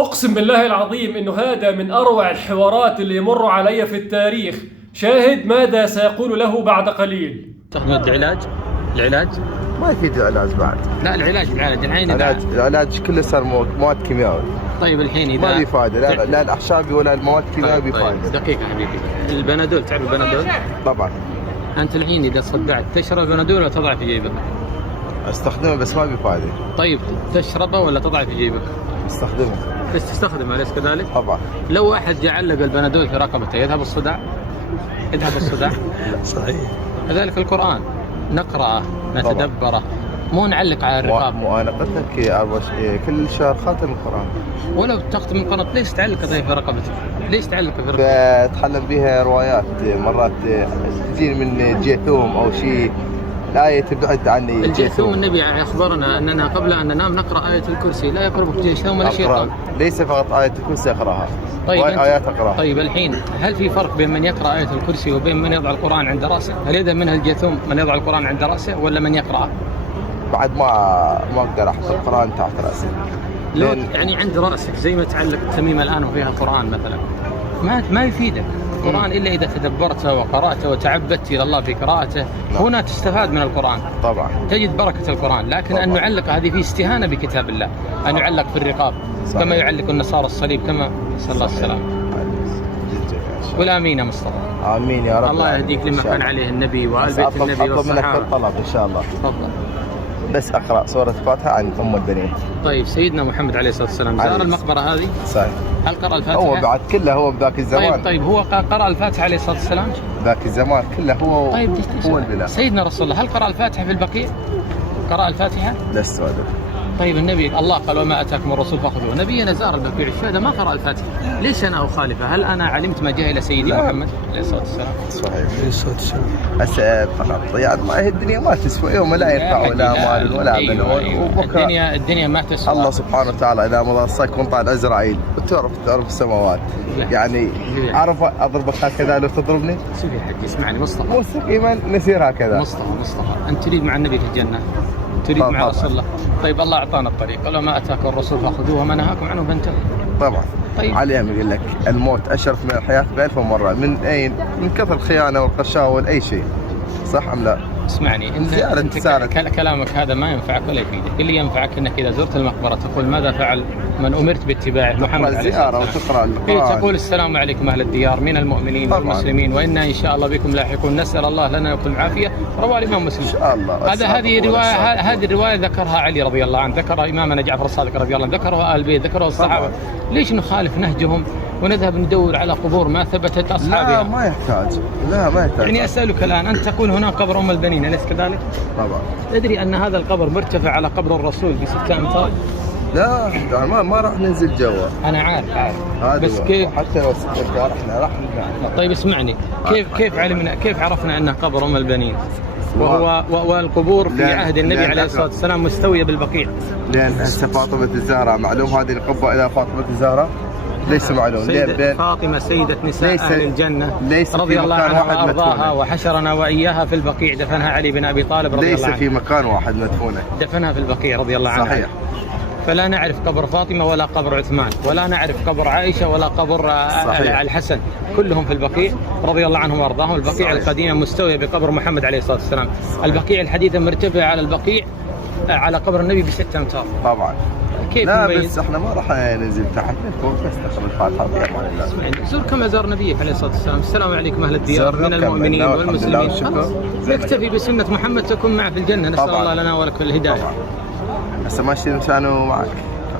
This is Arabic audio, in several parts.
أقسم بالله العظيم إنه هذا من أروع الحوارات اللي يمر علي في التاريخ. شاهد ماذا سيقول له بعد قليل. تاخذ العلاج ما يفيد العلاج بعد. لا العلاج الحين العلاج كله صار مواد كيميائية. طيب الحين اذا ما في فائده، لا الاعشابي ولا المواد الكيميائيه طيب بفائده. دقيقه حبيبي، البنادول تعرف البنادول؟ طبعا. انت الحين اذا صدعت تشرب البنادول ولا تضعه في جيبك؟ استخدمه بس ما بفائده. طيب تشربه ولا تضعه في جيبك؟ استخدمه. تستخدمه أليس كذلك؟ طبعا. لو واحد جاء علق البنادول في رقبته يذهب الصداع؟ صحيح. كذلك القرآن نقرأه نتدبره، مو نعلق على الرقاب. مو انا قلت لك كل شهر خاتم القران. ولو تختم القرآن ليش تعلق طيب في رقبتك؟ ليش تعلق في رقبتك؟ بتحلم بها روايات مرات تجيني من جيثوم او شيء، الآية تبعد عني. الجيثوم النبي أخبرنا أننا قبل أن ننام نقرأ آية الكرسي لا يقربك جيثوم ولا شيطان. ليس فقط آية الكرسي أقرأها، طيب آيات أقرأها. طيب الحين هل في فرق بين من يقرأ آية الكرسي وبين من يضع القرآن عند رأسه؟ هل يذهب منها الجيثوم من يضع القرآن عند رأسه ولا من يقرأه؟ بعد ما أقدر أحط القرآن تحت رأسي. يعني عند رأسك زي ما تعلق التميمة الآن وفيها قرآن مثلا ما يفيدك القرآن إلا إذا تدبرته وقرأته وتعبدت إلى الله في قراءته. هنا تستفاد من القرآن طبعا، تجد بركة القرآن. لكن طبعا. أن نعلق هذه فيه استهانة بكتاب الله، أن يعلق في الرقاب صحيح. كما يعلق النصارى الصليب كما صلى الله عليه وسلم. قل آمين يا مصطفى. آمين يا رب. الله يهديك لما كان عليه النبي وآل بيت النبي والصحابة. طلب إن شاء الله. تفضل. بس أقرأ سورة الفاتحة عن أم البنين. طيب سيدنا محمد عليه الصلاة والسلام زار المقبرة هذه؟ صحيح. هل قرأ الفاتحة؟ هو بعد كله هو بذاك الزمان. طيب هو قرأ الفاتحة عليه الصلاة والسلام؟ ذاك الزمان كله هو. طيب هو البلاد. سيدنا رسول الله هل قرأ الفاتحة في البقيع؟ قرأ الفاتحة؟ لست أدري. طيب النبي الله قال وما أتاكم الرسول فخذوه، نبينا زار البقيع الشهداء ما قرأ الفاتحة، ليش أنا أخالفه؟ هل أنا علمت ما جاء إلى سيدي محمد عليه الصلاة والسلام؟ صحيح. عليه الصلاة والسلام. أسأل فقط يعني ما الدنيا ما تسوى، يوم لا ينفع ولا مال ولا بنون. أيوة. الدنيا ما تسوى. الله سبحانه وتعالى إذا مضى الصك وانطع عزرائيل وتعرف السماوات. يعني أعرف أضربك هكذا لو تضربني؟ سيدي حجي اسمعني مصطفى. مستقيما نسير هكذا. مصطفى أنت تريد مع النبي في الجنة؟ تريد مع رسول الله؟ طيب الله أعطانا الطريق، قال ما أتاكم الرسول فأخذوه وما نهاكم عنه فانتهوا. طبعا. طيب. عليهم يقول لك الموت أشرف من الحياة ب1000 مرة. من أين؟ من كثر الخيانة والقشاوة ولا أي شيء. صح أم لا؟ اسمعني انت كلامك هذا ما ينفعك ولا يفيدك. اللي ينفعك انك اذا زرت المقبره تقول ماذا فعل من امرت باتباعه محمد عليه الصلاه والسلام، وتقرا القران، تقول السلام عليكم اهل الديار من المؤمنين طبعا. والمسلمين وانا ان شاء الله بكم لاحقون، نسال الله لنا ولكم العافيه. رواه الامام مسلم ان شاء الله. هذه الروايه ذكرها علي رضي الله عنه، ذكرها امامنا جعفر الصادق رضي الله عنه، ذكرها ال البيت، ذكرها الصحابه. ليش نخالف نهجهم ونذهب ندور على قبور ما ثبتت اصحابها؟ لا ما يحتاج. يعني اسالك الان، انت تقول هنا قبر ام البنين اليس كذلك؟ طبعا. تدري ان هذا القبر مرتفع على قبر الرسول ب6 أمتار؟ لا ما راح ننزل جوا. انا عارف بس كيف حتى لو 6 أمتار احنا راح ننزل. طيب اسمعني، كيف عرفنا انه قبر ام البنين والقبور في عهد النبي عليه الصلاه والسلام مستويه بالبقيع؟ لان هسه فاطمه الزهراء معلوم هذه القبه الى فاطمه الزهراء ليس معلوم. فاطمة سيدة نساء أهل الجنة رضي الله عنها وأرضاها، وحشرنا وإياها في البقيع، دفنها علي بن أبي طالب رضي الله عنه. ليس في مكان واحد مدفونة، دفنها في البقيع رضي الله عنها. صحيح. فلا نعرف قبر فاطمة ولا قبر عثمان ولا نعرف قبر عائشة ولا قبر الحسن، كلهم في البقيع رضي الله عنهم وأرضاهم. البقيع القديمة مستوية بقبر محمد عليه الصلاة والسلام، البقيع الحديثة مرتفعة على البقيع على قبر النبي ب6 أمتار. طبعا. كيف لا نبين؟ بس احنا ما راح ننزل تحت فوق، بس نقرا الفاتحه في امان الله. زور كما زار نبيك عليه الصلاه والسلام. السلام عليكم اهل الديار من المؤمنين والمسلمين. نكتفي بسنه محمد تكون معه في الجنه، نسال الله لنا ولك الهدايه. هسه ماشي انا معك.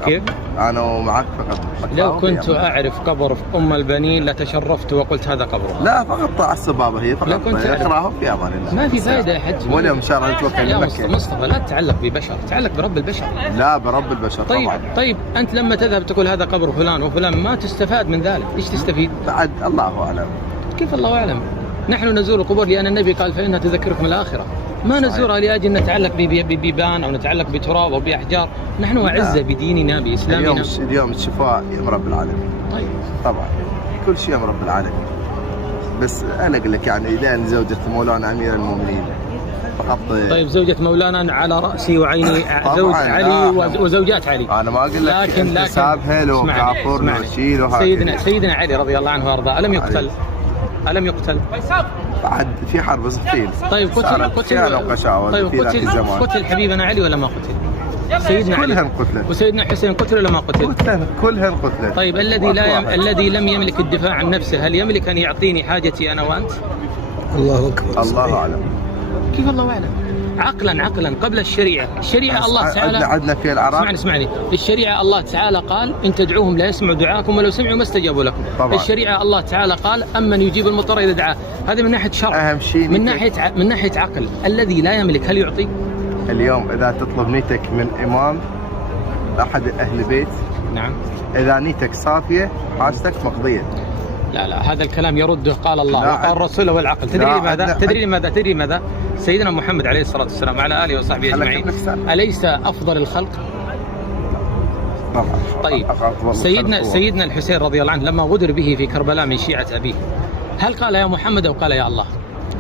كيف؟ انا معك فقط. لو كنت اعرف قبر ام البنين لتشرفت وقلت هذا قبره. لا فقط طاع السبابه هي فقط. اقراها في امان الله. ما في فائده يا حج. واليوم ان شاء الله نتوكل يا مصطفى لا تتعلق ببشر، تعلق برب البشر. لا برب البشر. طبعا. طيب انت لما تذهب تقول هذا قبر فلان وفلان ما تستفاد من ذلك، ايش تستفيد؟ بعد الله اعلم. كيف الله اعلم؟ نحن نزور القبور لان النبي قال فانها تذكركم الاخره، ما نزورها لاجل نتعلق ببيبان او نتعلق بتراب او باحجار. نحن اعزه بديننا باسلامنا. اليوم الشفاء يا رب العالمين. طيب طبعا كل شيء يا رب العالمين. بس انا اقول لك يعني لان زوجة مولانا امير المؤمنين فقط. طيب زوجة مولانا على رأسي وعيني، زوج علي وزوجات علي. انا ما اقول لك لكن سابها له كافر له شيء له. سيدنا علي رضي الله عنه وارضاه ألم يقتل؟ ألم يقتل؟ بعد في حرب صفين. طيب قتل حبيبنا علي ولا ما قتل؟ سيدنا علي كلهم قتلوا. وسيدنا حسين قتل ولا ما قتل؟ كلهم قتلوا. طيب الذي لم يملك الدفاع عن نفسه هل يملك أن يعطيني حاجتي أنا وأنت؟ الله أكبر. الله أعلم. كيف الله أعلم؟ عقلا قبل الشريعة الله تعالى عندنا في العراق. اسمعني الشريعة الله تعالى قال إن تدعوهم لا يسمعوا دعاءكم ولو سمعوا ما استجابوا لكم. طبعا. الشريعة الله تعالى قال أمن يجيب المضطر إذا دعاه. هذا من ناحية شرع. أهم شيء من ناحية عقل الذي لا يملك هل يعطي؟ اليوم إذا تطلب نيتك من إمام أحد أهل البيت، نعم، إذا نيتك صافية حاجتك مقضية. لا هذا الكلام يرده قال الله وقال الرسول والعقل. تدري لماذا؟ سيدنا محمد عليه الصلاة والسلام وعلى آله وصحبه أجمعين أليس أفضل الخلق؟ طيب سيدنا الحسين رضي الله عنه لما غدر به في كربلاء من شيعة أبيه هل قال يا محمد أو قال يا الله؟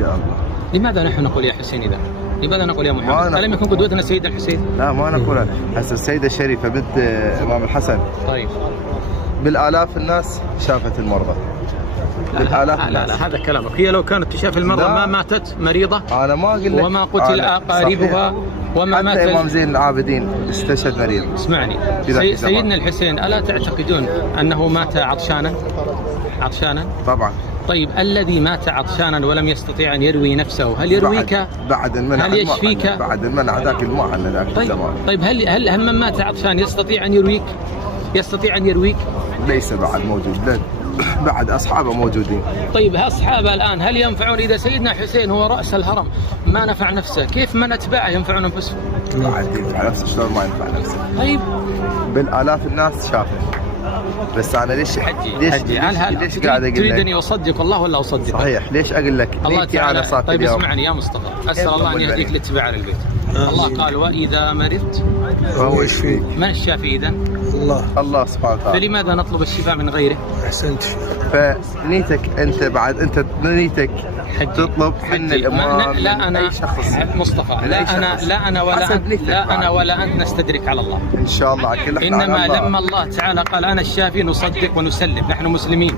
يا الله. لماذا نحن نقول يا حسين إذا؟ لماذا نقول يا محمد؟ ألم يكن قدوتنا سيدنا الحسين؟ لا ما نقول. هسه السيدة الشريفة بنت إمام الحسن طيب بالآلاف الناس شافت المرضى. لا هذا كلامك. هي لو كانت تشاف المرضى ما ماتت مريضة. أنا ما أقول لك. وما قتل أقاربها وما مات. حتى إمام زين العابدين استشهد مريض. اسمعني سيدنا الحسين ألا تعتقدون أنه مات عطشانا؟ طبعا. طيب الذي مات عطشانا ولم يستطيع أن يروي نفسه هل يرويك؟ بعد المنع. هل يشفيك؟ بعد المنع ذاك الماء عن ذاك الزمان. طيب هل من مات عطشان يستطيع أن يرويك؟ ليس بعد موجود. بعد أصحابه موجودين. طيب أصحابه الآن هل ينفعون؟ إذا سيدنا حسين هو رأس الهرم ما نفع نفسه كيف من أتباعه ينفعون أنفسهم؟ بعد ينفع نفسه شلون ما ينفع نفسه؟ طيب بالآلاف الناس شافه. بس أنا ليش قاعد أقول لك؟ تريدني أصدق الله ولا أصدق؟ صحيح. ليش أقول لك؟ الله تعالى. طيب اسمعني يا مصطفى أسأل الله أن يهديك لاتباع البيت. الله قال وإذا مرضت فهو يشفيك. من الشافي إذن؟ الله سبحانه وتعالى. فلماذا نطلب الشفاء من غيره؟ أحسنت. فنيتك أنت نيتك تطلب من الإمام. لا أنا مصطفى لا أنا ولا أنت نستدرك على الله إن شاء الله. إنما لما الله تعالى قال أنا الشافي نصدق ونسلم. نحن مسلمين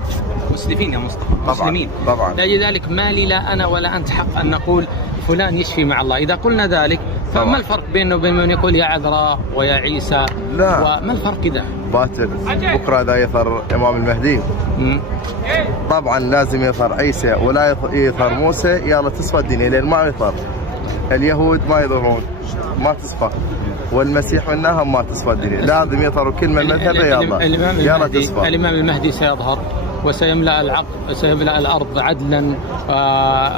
يا مصطفى. مسلمين طبعا. لذلك ما لي لا أنا ولا أنت حق أن نقول فلان يشفي مع الله. إذا قلنا ذلك فما الفرق بينه وبين من يقول يا عذراء ويا عيسى؟ لا. وما الفرق كذا؟ باكر بكرة إذا يظهر إمام المهدي طبعا لازم يظهر عيسى ولا يظهر موسى. يلا تصفى الدنيا لأن ما يظهر اليهود ما يظهرون ما تصفى والمسيح منهم ما تصفى الدنيا. لازم يظهروا كل من مذهبه يلا تصفى. الإمام المهدي سيظهر وسيملأ الأرض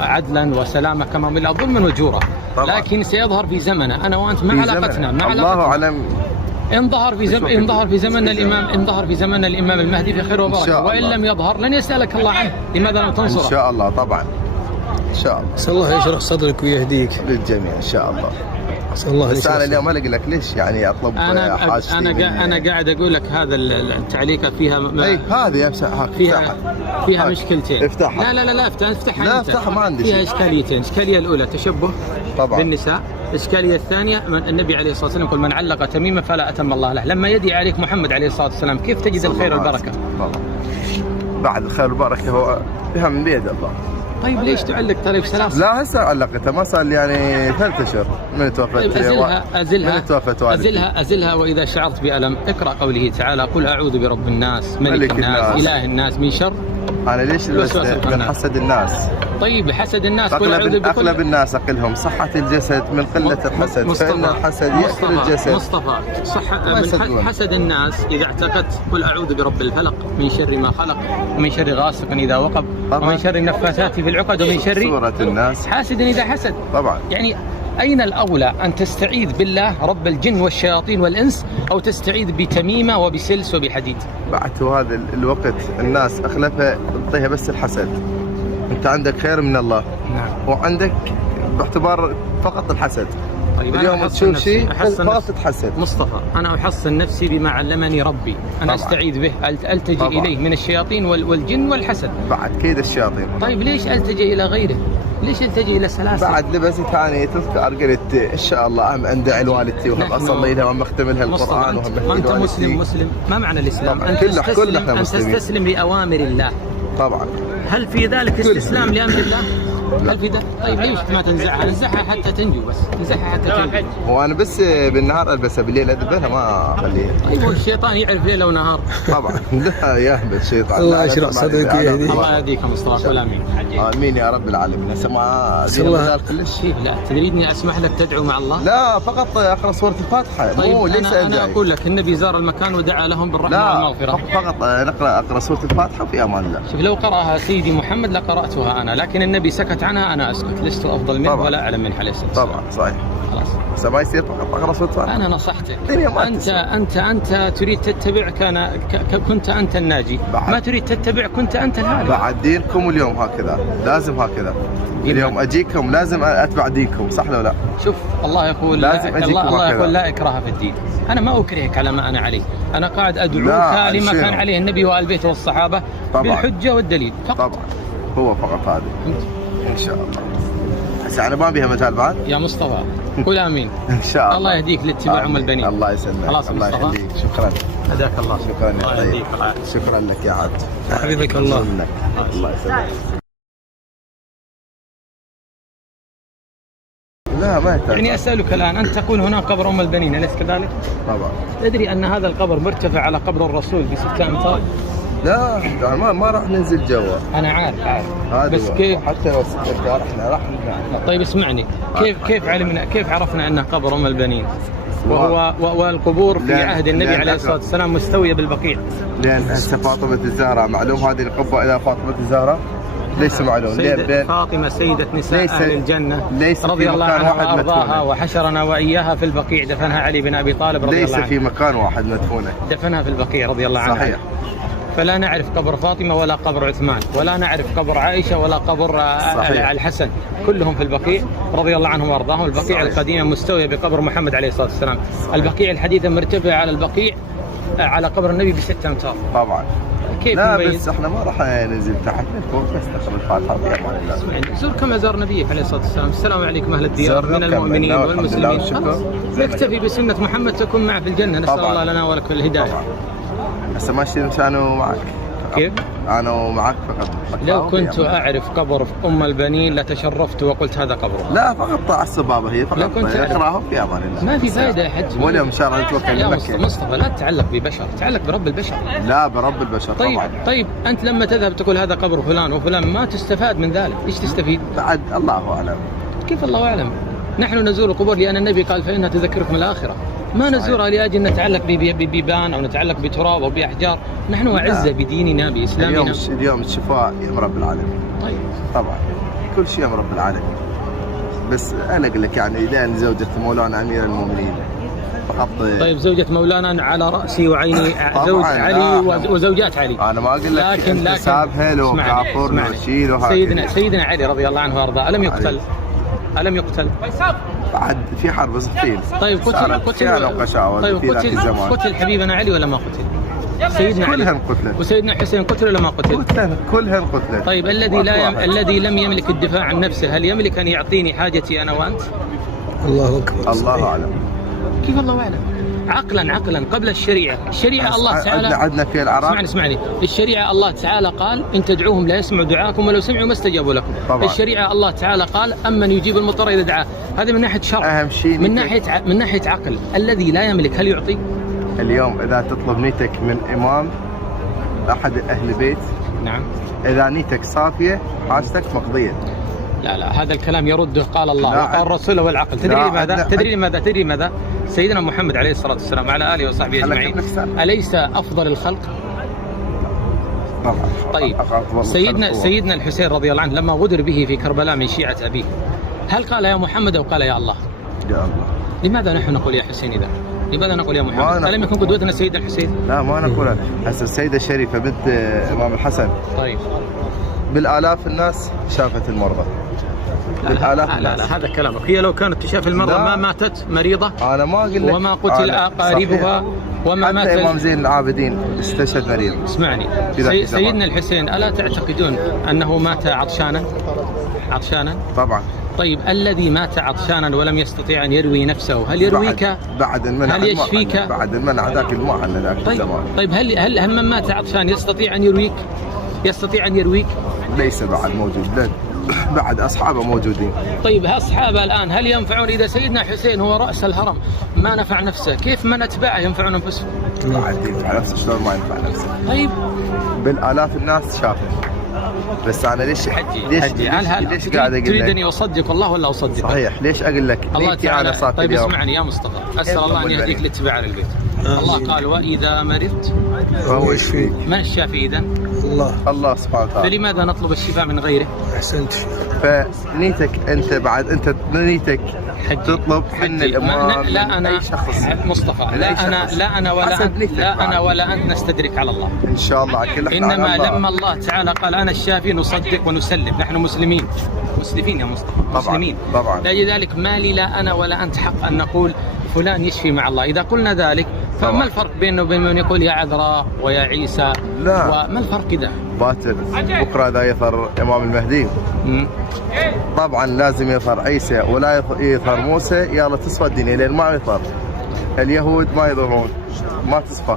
عدلا وسلامة كما ملأ ظلما وجورا. لكن سيظهر في زمنه أنا وأنت ما علاقتنا. الله أعلم. إن ظهر في زمن الإمام المهدي في خير وبركة وإن لم يظهر لن يسألك الله عنه. لماذا لم تنصره؟ إن شاء الله طبعا إن شاء الله. أسأل الله يشرح صدرك ويهديك للجميع إن شاء الله. أسأل الله. بس أنا اليوم أقول لك ليش يعني أطلب حاجتي. أنا قاعد أقول لك هذا التعليق فيها هذه فيها مشكلتين. افتحها. لا افتحها. لا افتحها ما عندي. فيها إشكاليتين. الإشكالية الأولى تشبه طبعا بالنساء. الإشكالية الثانية النبي عليه الصلاة والسلام يقول من علق تميما فلا أتم الله له. لما يدعي عليك محمد عليه الصلاة والسلام كيف تجد الخير والبركة؟ بعد الخير والبركة هو بها من بيد الله. طيب ليش تعلق طريق سلاسل؟ لا هسه علقتها ما صار يعني 3 أشهر من توفت. أزلها وإذا شعرت بألم اقرأ قوله تعالى قل أعوذ برب الناس ملك الناس إله الناس من شر. أنا ليش من حسد الناس؟ طيب حسد الناس أغلب الناس أقلهم صحة الجسد من قلة الحسد. فإن الحسد يأكل الجسد. مصطفى من حسد الناس إذا اعتقدت قل أعوذ برب الفلق من شر ما خلق ومن شر غاسق إذا وقب ومن شر النفاثات في العقد ومن شر سورة الناس حاسد إذا حسد. طبعا. يعني أين الأولى أن تستعيذ بالله رب الجن والشياطين والإنس أو تستعيذ بتميمة وبسلس وبحديد؟ بعد هذا الوقت الناس أغلبها تعطيها بس الحسد. أنت عندك خير من الله. نعم. وعندك باعتبار فقط الحسد. طيب اليوم تشوف شيء فقط تحسد. مصطفى أنا أحصن نفسي بما علمني ربي. أنا أستعيذ به ألتجئ طبعا. إليه من الشياطين والجن والحسد. بعد كيد الشياطين. طيب ليش ألتجئ إلى غيره؟ ليش تجي الى سلاسل؟ بعد لبست ثاني تذكر قلت ان شاء الله هم اندعي لوالدتي وهم اصلي لها وهم اختم لها القران وهم ما انت مسلم ما معنى الاسلام؟ ان تستسلم لاوامر الله. طبعا. هل في ذلك استسلام لامر الله؟ هل في ده؟ طيب ليش ما تنزعها؟ انزعها حتى تنجو، بس انزعها حتى تنجو. هو انا بس بالنهار البسها، بالليل ادبها ما اخليها. طيب والشيطان يعرف ليله ونهار. طبعا لا يهبل الشيطان. الله يشرح صدرك ويهديك. الله يهديك يا مصطفى، قول امين. امين يا رب العالمين. هسه ما زال كلش. لا تريدني اسمح لك تدعو مع الله؟ لا فقط اقرا سوره الفاتحه. طيب مو ليس أنا اقول لك النبي زار المكان ودعا لهم بالرحمه والمغفره. فقط اقرا سوره الفاتحه في امان الله. شوف لو قراها سيدي محمد لقراتها انا، لكن النبي سكت عنها انا اسكت، لست افضل منه ولا اعلم منه عليه الصلاه والسلام. طبعا صحيح. خلاص بس ما يصير فقط اقرا سوره الفاتحه. انا نصحتك. انت تريد تتبع كنت انت الناجي، ما تريد تتبع كنت انت الهالك. بعد دينكم اليوم هكذا، لازم هكذا. اليوم اجيكم لازم اتبع دينكم، صح لو لا؟ شوف الله يقول الله يقول لا اكراه في الدين. انا ما اكرهك على ما انا عليه، انا قاعد ادعوك لما كان عليه النبي وآل بيته والصحابه بالحجه والدليل فقط. طبعا هو فقط هذا ان شاء الله. هسه انا ما بيها مثال بعد يا مصطفى. قول امين. ان شاء الله. الله يهديك لاتباع ام البنين. الله يسلمك. خلاص الله مصطفى. يهديك. شكرا. هداك الله. شكرا يا طيب. شكرا لك يا عبد. حبيبك الله. الله يسلمك. لا ما يحتاج. يعني اسالك الان، انت تقول هنا قبر ام البنين اليس كذلك؟ طبعا. تدري ان هذا القبر مرتفع على قبر الرسول ب6 امتار؟ لا ما راح ننزل جوا. انا عارف بس كيف حتى لو 6 امتار احنا راح. طيب اسمعني، كيف عرفنا انه قبر ام البنين والقبور في عهد النبي عليه الصلاه والسلام مستويه بالبقيع؟ لان هسه فاطمه الزهراء معلوم هذه القبه الى فاطمه الزهراء ليس معلوم. لين فاطمه سيده نساء اهل الجنه رضي الله عنها وارضاها، وحشرنا واياها في البقيع، دفنها علي بن ابي طالب رضي الله عنه. ليس في مكان واحد مدفونه، دفنها في البقيع رضي الله عنها. صحيح. فلا نعرف قبر فاطمه ولا قبر عثمان ولا نعرف قبر عائشه ولا قبر الحسن، كلهم في البقيع رضي الله عنهم وارضاهم. البقيع القديمه مستويه بقبر محمد عليه الصلاه والسلام، البقيع الحديثه مرتفعه على البقيع على قبر النبي ب6 امتار. طبعا. كيف لا نبين؟ بس احنا ما راح ننزل تحت فوق، بس نقرا الفاتحه في امان الله. زور كما زار نبيك عليه الصلاه والسلام. السلام عليكم اهل الديار من المؤمنين والمسلمين. نكتفي بسنه محمد تكون معه في الجنه. نسال الله لنا ولكم الهدايه. هسه ماشي انا معك. كيف؟ انا معك فقط. لو كنت اعرف قبر ام البنين لتشرفت وقلت هذا قبره. لا فقط على السبابه هي فقط اقراهم في امان الله. ما في فائده يا حج. واليوم ان شاء الله نتوكل يا مصطفى لا تتعلق ببشر، تعلق برب البشر. لا برب البشر. طيب انت لما تذهب تقول هذا قبر فلان وفلان ما تستفاد من ذلك، ايش تستفيد؟ بعد الله اعلم. كيف الله اعلم؟ نحن نزور القبور لان النبي قال فانها تذكركم الاخره. ما نزورها لاجل نتعلق ببيبان او نتعلق بتراب او باحجار، نحن اعزه بديننا باسلامنا. اليوم الشفاء يا رب العالمين. طيب طبعا كل شيء يا رب العالمين. بس انا اقول لك يعني لان زوجة مولانا امير المؤمنين فقط. طيب زوجة مولانا على راسي وعيني، زوج علي وزوجات علي. انا ما اقول لك لكن سابها له كافر وشيله. سيدنا علي رضي الله عنه وارضاه ألم يقتل؟ بعد في حرب صفين. طيب قتل حبيبنا علي ولا ما قتل؟ سيدنا علي كلهم قتلوا. وسيدنا حسين قتل ولا ما قتل؟ كلهم قتلوا. طيب الذي لم يملك الدفاع عن نفسه هل يملك ان يعطيني حاجتي انا وانت؟ الله اكبر. الله اعلم. كيف الله اعلم؟ عقلا قبل الشريعه الله تعالى عندنا في العراق. اسمعني الشريعه الله تعالى قال ان تدعوهم لا يسمعوا دعاءكم ولو سمعوا ما استجابوا لكم. طبعا. الشريعه الله تعالى قال امن يجيب المضطر اذا دعاه. هذا من ناحيه شرع. اهم شيء من ناحيه عقل. الذي لا يملك هل يعطي؟ اليوم اذا تطلب نيتك من امام احد اهل البيت، نعم، اذا نيتك صافيه حاجتك مقضيه. لا هذا الكلام يرده قال الله وقال الرسول والعقل. تدري لماذا؟ سيدنا محمد عليه الصلاة والسلام وعلى آله وصحبه أجمعين أليس أفضل الخلق؟ طيب سيدنا الحسين رضي الله عنه لما غدر به في كربلاء من شيعة أبيه هل قال يا محمد أو قال يا الله؟ يا الله. لماذا نحن نقول يا حسين إذا؟ لماذا نقول يا محمد؟ ألم يكن قدوتنا سيدنا الحسين؟ لا ما نقولها. هسه السيدة الشريفة بنت إمام الحسن طيب بالآلاف الناس شافت المرضى. بالآلاف لا الناس. هذا كلامك. هي لو كانت تشاف المرأة لا. ما ماتت مريضة أنا ما أقول لك وما قتل أقاربها وما مات. حتى إمام زين العابدين استشهد مريض. اسمعني سيدنا الحسين ألا تعتقدون أنه مات عطشانا؟ طبعا. طيب الذي مات عطشانا ولم يستطيع أن يروي نفسه هل يرويك؟ بعد المنع. هل يشفيك؟ بعد المنع ذاك الماء عن ذاك الزمان. طيب هل من مات عطشان يستطيع أن يرويك؟ ليس بعد موجود، لا بعد أصحابه موجودين. طيب أصحابه الآن هل ينفعون؟ إذا سيدنا حسين هو رأس الهرم ما نفع نفسه، كيف من أتباعه ينفعون أنفسهم؟ بعد ينفع نفسه، شلون ما ينفع نفسه؟ طيب بالآلاف الناس شافه. بس أنا ليش قاعد أقول تريدني أصدق الله ولا أصدق؟ صحيح. ليش أقول لك؟ الله تعالى. أنا طيب اسمعني يا مصطفى، أسأل الله أن يهديك لاتباع البيت. الله قال وإذا مرضت فهو يشفيك. من الشافي إذن؟ الله سبحانه وتعالى. فلماذا نطلب الشفاء من غيره؟ أحسنت. فنيتك أنت بعد أنت نيتك تطلب من الإمام. لا أنا أي شخص مصطفى، لا أنا ولا أنت نستدرك على الله إن شاء الله. إنما لما الله تعالى قال أنا الشافي نصدق ونسلم. نحن مسلمين يا مصطفى، مسلمين. طبعا. لذلك ما لي لا أنا ولا أنت حق أن نقول فلان يشفي مع الله. إذا قلنا ذلك فما الفرق بينه وبين من يقول يا عذراء ويا عيسى؟ لا. وما الفرق كذا؟ باكر بكرة إذا يظهر إمام المهدي طبعا لازم يظهر عيسى ولا يظهر موسى. يلا تصفى الدنيا لأن ما يظهر. اليهود ما يظهرون ما تصفى،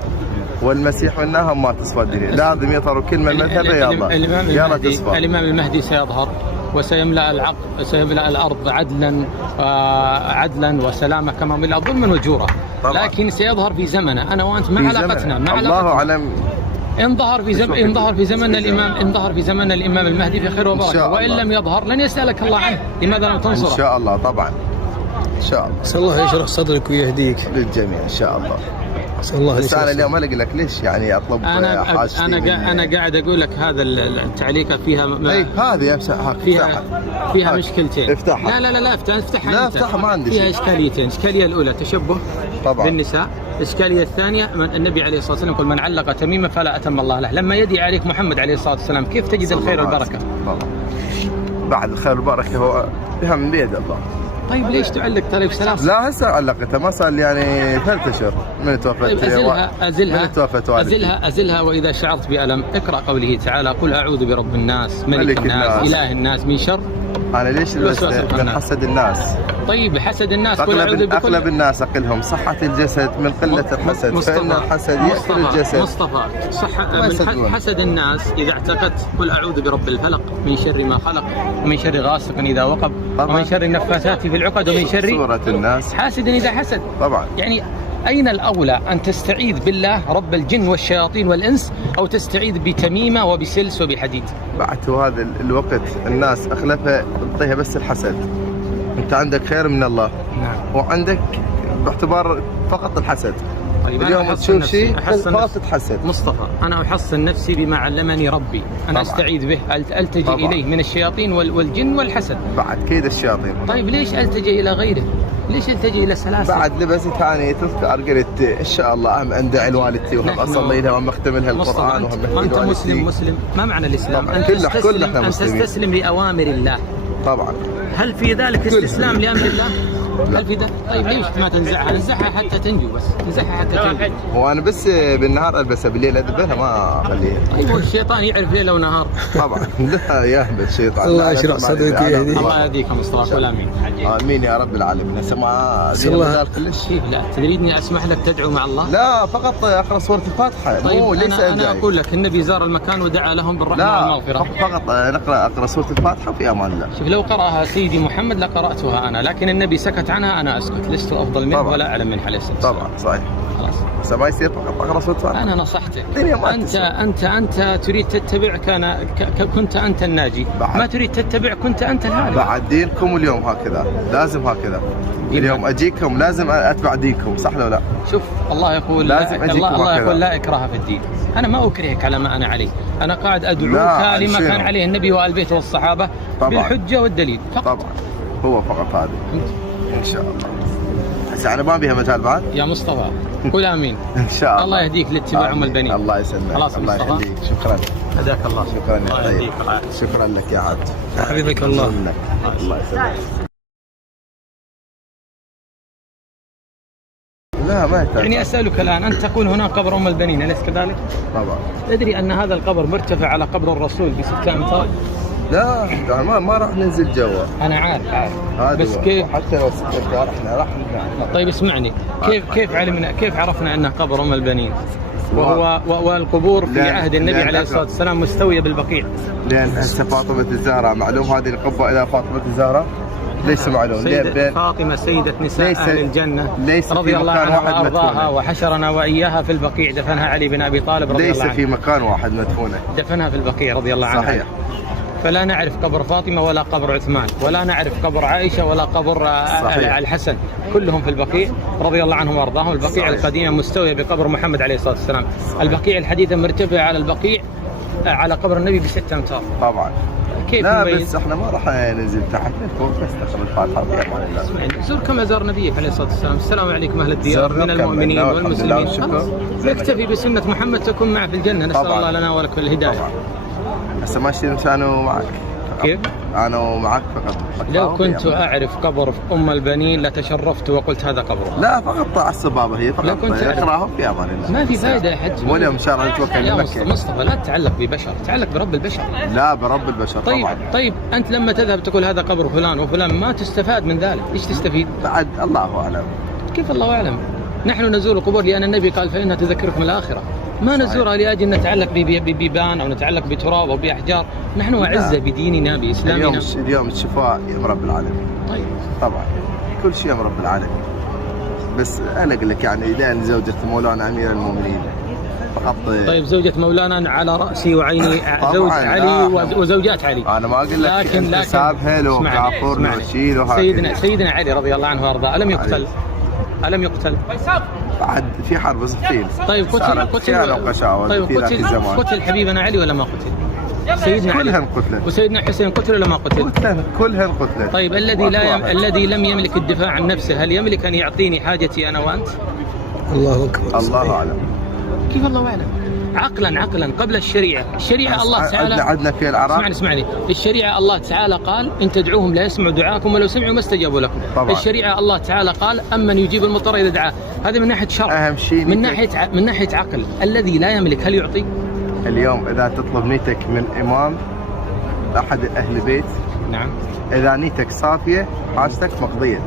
والمسيح منها ما تصفى الدنيا. لازم يظهروا كلمة المذهبة. يلا تصفى. الإمام المهدي سيظهر وسيملأ الأرض عدلا وسلامة كما ملأ ظلما وجورا. لكن سيظهر في زمنه. أنا وأنت ما علاقتنا. الله أعلم. إن ظهر في زمن الإمام المهدي في خير وبركة، وإن لم يظهر لن يسألك الله عنه. لماذا لم تنصره؟ إن شاء الله. طبعا إن شاء الله. أسأل الله يشرح صدرك ويهديك للجميع إن شاء الله. أسأل الله. بس أنا اليوم ألقى لك ليش يعني أطلب حاجتي. أنا قاعد أقول لك هذا التعليقة فيها هذه فيها مشكلتين. افتحها. لا افتحها. لا افتحها ما عندي. فيها إشكاليتين. الإشكالية الأولى تشبه طبعا بالنساء. الإشكالية الثانية النبي عليه الصلاة والسلام يقول من علق تميما فلا أتم الله له. لما يدعي عليك محمد عليه الصلاة والسلام كيف تجد الخير والبركة؟ بعد الخير والبركة هو بها من بيد الله. طيب ليش تعلق طيب سلاسل؟ لا هسه علقتها ما صار يعني 3 أشهر من توفت. طيب أزلها وإذا شعرت بألم اقرأ قوله تعالى قل أعوذ برب الناس ملك الناس إله الناس من شر. أنا ليش من حسد الناس؟ طيب حسد الناس أغلب الناس أقلهم صحة الجسد من قلة الحسد. فإن الحسد يأكل الجسد. مصطفى من حسد الناس إذا اعتقدت قل أعوذ برب الفلق من شر ما خلق ومن شر غاسق إذا وقب ومن شر النفاثات في العقد ومن شر سورة الناس حاسد إذا حسد. طبعا. يعني أين الأولى أن تستعيذ بالله رب الجن والشياطين والإنس أو تستعيذ بتميمة وبسلس وبحديد؟ بعد هذا الوقت الناس أخلفها تعطيها بس الحسد. أنت عندك خير من الله. نعم. وعندك باعتبار فقط الحسد. طيب اليوم تشوف شيء فقط تتحسد. مصطفى أنا أحصن نفسي بما علمني ربي. أنا أستعيذ به ألتجئ إليه من الشياطين والجن والحسد. بعد كيد الشياطين. طيب ليش ألتجئ إلى غيره؟ ليش ألتجئ إلى سلاسل؟ بعد لبس ثاني تذكر قلت إن شاء الله أهم أندعي لوالدتي وهم أصلي لها وهم أختم لها القرآن وهم أنت مسلم ما معنى الإسلام؟ أن تستسلم لأوامر الله. طبعا. هل في ذلك استسلام لأمر الله؟ هل في ذلك؟ طيب ليش ما تنزعها؟ نزعها حتى تنجو بس. نزعها حتى تنجو. وأنا بس بالنهار ألبسها بالليل أذبها ما أخليها. طيب والشيطان يعرف ليلة ونهار. طبا. لا يهبل الشيطان. الله يشرح صدرك ويهديك. الله يهديك يا مصطفى. قول آمين. آمين يا رب العالمين. هسه ما الله كلش. لا تريدني أسمح لك تدعو مع الله؟ لا فقط أقرأ سورة الفاتحة. طيب أنا أقول لك النبي زار المكان ودعا لهم بالرحمة والمغفرة. فقط أقرأ سورة الفاتحة وفي أمان الله. شوف لو قرأها سيدي محمد لقرأتها أنا، لكن النبي سكت عنها أنا أسكت. لست أفضل منه ولا أعلم من عليه الصلاة والسلام. طبعا صحيح. خلاص. بس ما يصير فقط أقرأ سورة الفاتحة. أنا نصحتك. أنت تريد تتبع كنت أنت الناجي. ما تريد تتبع كنت أنت الهالك. بعد دينكم اليوم هكذا لازم هكذا. اليوم أجيكم لازم أتبع دينكم صح ولا لا؟ شوف الله يقول الله يقول لا إكراه في الدين. أنا ما أكرهك على ما أنا عليه. أنا قاعد أدعوك لما كان عليه النبي وآل بيته والصحابة بالحجة والدليل فقط. طبعا هو فقط هذا. إن شاء الله. بس يعني ما بيها مجال بعد. يا مصطفى قول امين. ان شاء الله. الله يهديك لاتباع ام البنين. الله يسلمك. خلاص الله مصطفى. يهديك. شكرا. هداك الله. شكرا يا الله طيب. يهديك. شكرا لك يا عبد. حبيبك الله. الله يسلمك. لا ما يحتاج. يعني اسالك الان، انت تقول هناك قبر ام البنين اليس كذلك؟ طبعا. تدري ان هذا القبر مرتفع على قبر الرسول ب6 أمتار؟ لا يعني ما راح ننزل جوا. انا عارف بس هو. كيف؟ حتى لو 6 أمتار احنا راح نقعد. طيب اسمعني، كيف عرفنا ان قبر ام البنين والقبور في عهد النبي عليه الصلاه والسلام مستويه بالبقيع؟ لان هسه فاطمه الزهراء معلوم هذه القبه الى فاطمه الزهراء. ليش معلوم؟ سيدة فاطمة سيدة نساء أهل الجنة رضي الله عنها وأرضاها، وحشرنا وإياها في البقيع، دفنها علي بن أبي طالب رضي الله عنه. ليس في مكان واحد مدفونة، دفنها في البقيع رضي الله عنها. صحيح. فلا نعرف قبر فاطمة ولا قبر عثمان ولا نعرف قبر عائشة ولا قبر الحسن، كلهم في البقيع رضي الله عنهم وأرضاهم. البقيع القديمة مستوية بقبر محمد عليه الصلاة والسلام، البقيع الحديثة مرتفع على البقيع على قبر النبي ب6 أمتار. طبعا. كيف لا نميز؟ بس احنا ما راح ننزل تحت فوق بس نقرا الفاتحه في امان الله. زور كما زار نبيك عليه الصلاه والسلام. السلام عليكم اهل الديار من المؤمنين والمسلمين. نكتفي بسنه محمد تكون معه في الجنه. نسال الله لنا ولكم الهدايه. هسه ماشي انا ومعك. كيف؟ انا ومعك فقط. لو كنت اعرف قبر ام البنين لتشرفت وقلت هذا قبره. لا فقط طاع الصبابه هي فقط. لو كنت اقراهم في امان الله. ما في فائده يا حج. واليوم ان شاء الله نتوكل يا على مصطفى لا تتعلق ببشر، تعلق برب البشر. لا برب البشر. طبعا. طيب انت لما تذهب تقول هذا قبر فلان وفلان ما تستفاد من ذلك، ايش تستفيد؟ بعد الله اعلم. كيف الله اعلم؟ نحن نزور القبور لان النبي قال فانها تذكركم الاخره. ما نزورها لاجل نتعلق ببيبان او نتعلق بتراب او باحجار، نحن اعزه بديننا باسلامنا. اليوم الشفاء يا رب العالمين. طيب طبعا كل شيء يا رب العالمين. بس انا اقول لك يعني لان زوجة مولانا امير المؤمنين فقط. طيب زوجة مولانا على راسي وعيني، زوج علي وزوجات علي. انا ما اقول لك لكن حسابها لو كافر لو شيء لو سيدنا علي رضي الله عنه وارضاه الم يقتل؟ الم يقتل؟ بعد في حرب صفين. طيب قتل حبيبنا علي ولا ما قتل؟ سيدنا علي كلهم قتلوا. وسيدنا حسين قتل ولا ما قتل؟ كلهم قتلوا. طيب الذي لم يملك الدفاع عن نفسه هل يملك ان يعطيني حاجتي انا وانت؟ الله اكبر. الله اعلم. كيف الله اعلم؟ عقلا قبل الشريعه الله تعالى عندنا في العراق. اسمعني الشريعه الله تعالى قال ان تدعوهم لا يسمعوا دعاءكم ولو سمعوا ما استجابوا لكم. طبعا. الشريعه الله تعالى قال امن يجيب المضطر اذا دعاه. هذا من ناحيه شرع. اهم شيء من ناحيه عقل. الذي لا يملك هل يعطي؟ اليوم اذا تطلب نيتك من امام احد اهل البيت، نعم، اذا نيتك صافيه حاجتك مقضيه.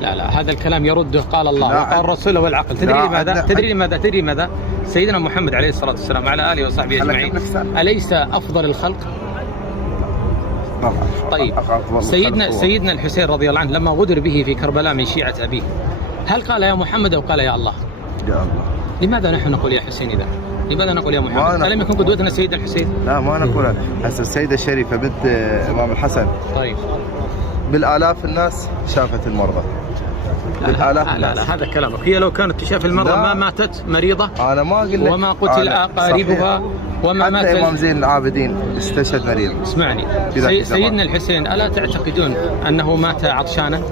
لا هذا الكلام يرده قال الله وقال الرسول والعقل. تدري لماذا؟ سيدنا محمد عليه الصلاة والسلام وعلى آله وصحبه أجمعين أليس أفضل الخلق؟ طبعا. طيب سيدنا الحسين رضي الله عنه لما غدر به في كربلاء من شيعة أبيه هل قال يا محمد أو قال يا الله؟ يا الله. لماذا نحن نقول يا حسين إذا؟ لماذا نقول يا محمد؟ ألم يكن قدوتنا سيدنا الحسين؟ لا ما نقولها. هسه السيدة الشريفة بنت إمام الحسن. طيب. بالآلاف الناس شافت المرضى. لا هذا كلامك. هي لو كانت تشاف المرضى ما ماتت مريضة. أنا ما أقول لك. وما قتل أقاربها وما مات. حتى إمام زين العابدين استشهد مريض. اسمعني سيدنا الحسين ألا تعتقدون أنه مات عطشانا؟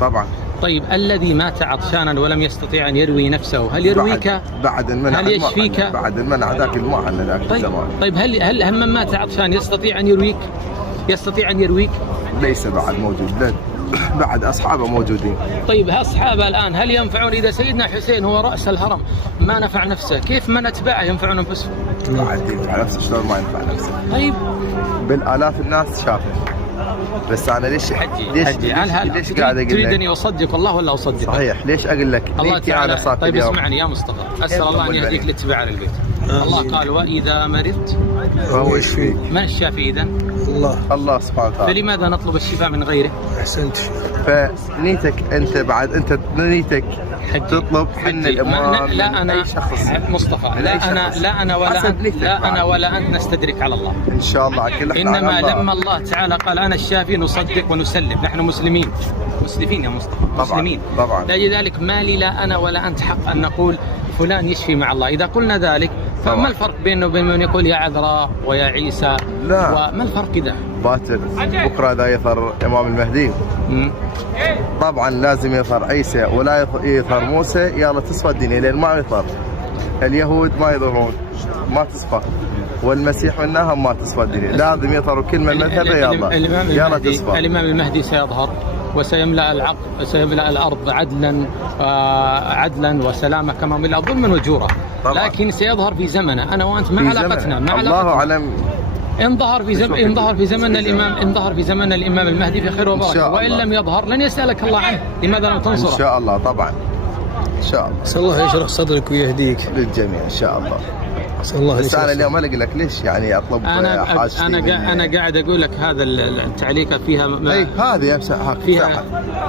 طبعا. طيب الذي مات عطشانا ولم يستطيع أن يروي نفسه هل يرويك؟ بعد المنع. هل يشفيك؟ بعد المنع ذاك الماء عن ذاك الزمان. طيب هل من مات عطشان يستطيع أن يرويك؟ ليس بعد موجود. بعد أصحابه موجودين. طيب أصحابه الآن هل ينفعون؟ إذا سيدنا حسين هو رأس الهرم ما نفع نفسه، كيف من أتباعه ينفعون أنفسهم؟ بعد ينفع نفسه شلون ما ينفع نفسه؟ طيب بالآلاف الناس شافه. بس أنا ليش قاعد أقول لك؟ تريدني أصدق الله ولا أصدق؟ صحيح. ليش أقول لك؟ الله تعالى. طيب اسمعني يا مصطفى، أسأل الله أن يهديك لاتباع البيت. الله قال وإذا مرضت فهو يشفيك. من الشافي إذن؟ الله سبحانه وتعالى. فلماذا نطلب الشفاء من غيره؟ أحسنت. فنيتك أنت نيتك تطلب من الإمام. لا أنا شخص مصطفى لا أنا ولا أنت نستدرك على الله إن شاء الله. إنما لما الله تعالى قال أنا الشافي نصدق ونسلم. نحن مسلمين يا مصطفى. مسلمين طبعا. لذلك ما لي لا أنا ولا أنت حق أن نقول فلان يشفي مع الله، إذا قلنا ذلك فما الفرق بينه وبين من يقول يا عذراء ويا عيسى؟ لا. وما الفرق كذا؟ باكر بكرة إذا يظهر إمام المهدي طبعا لازم يظهر عيسى ولا يظهر موسى، يلا تصفى الدنيا، لأن ما يظهر اليهود ما يظهرون ما تصفى، والمسيح منهم ما تصفى الدنيا، لازم يظهروا كل من مذهبه يلا تصفى. الإمام المهدي سيظهر وسيملأ الأرض عدلا وسلامة كما ملأ ظلما وجورا، لكن سيظهر في زمنه أنا وأنت ما علاقتنا الله أعلم. إن ظهر في زمن الإمام المهدي في خير وبركة، وإن لم يظهر لن يسألك الله عنه، لماذا لم تنصره؟ إن شاء الله طبعا إن شاء الله. أسأل الله يشرح صدرك ويهديك للجميع إن شاء الله. أسأل الله. بس أنا اليوم ألق لك ليش يعني أطلب حاجتي؟ أنا قاعد أقول لك هذا التعليق فيها هذه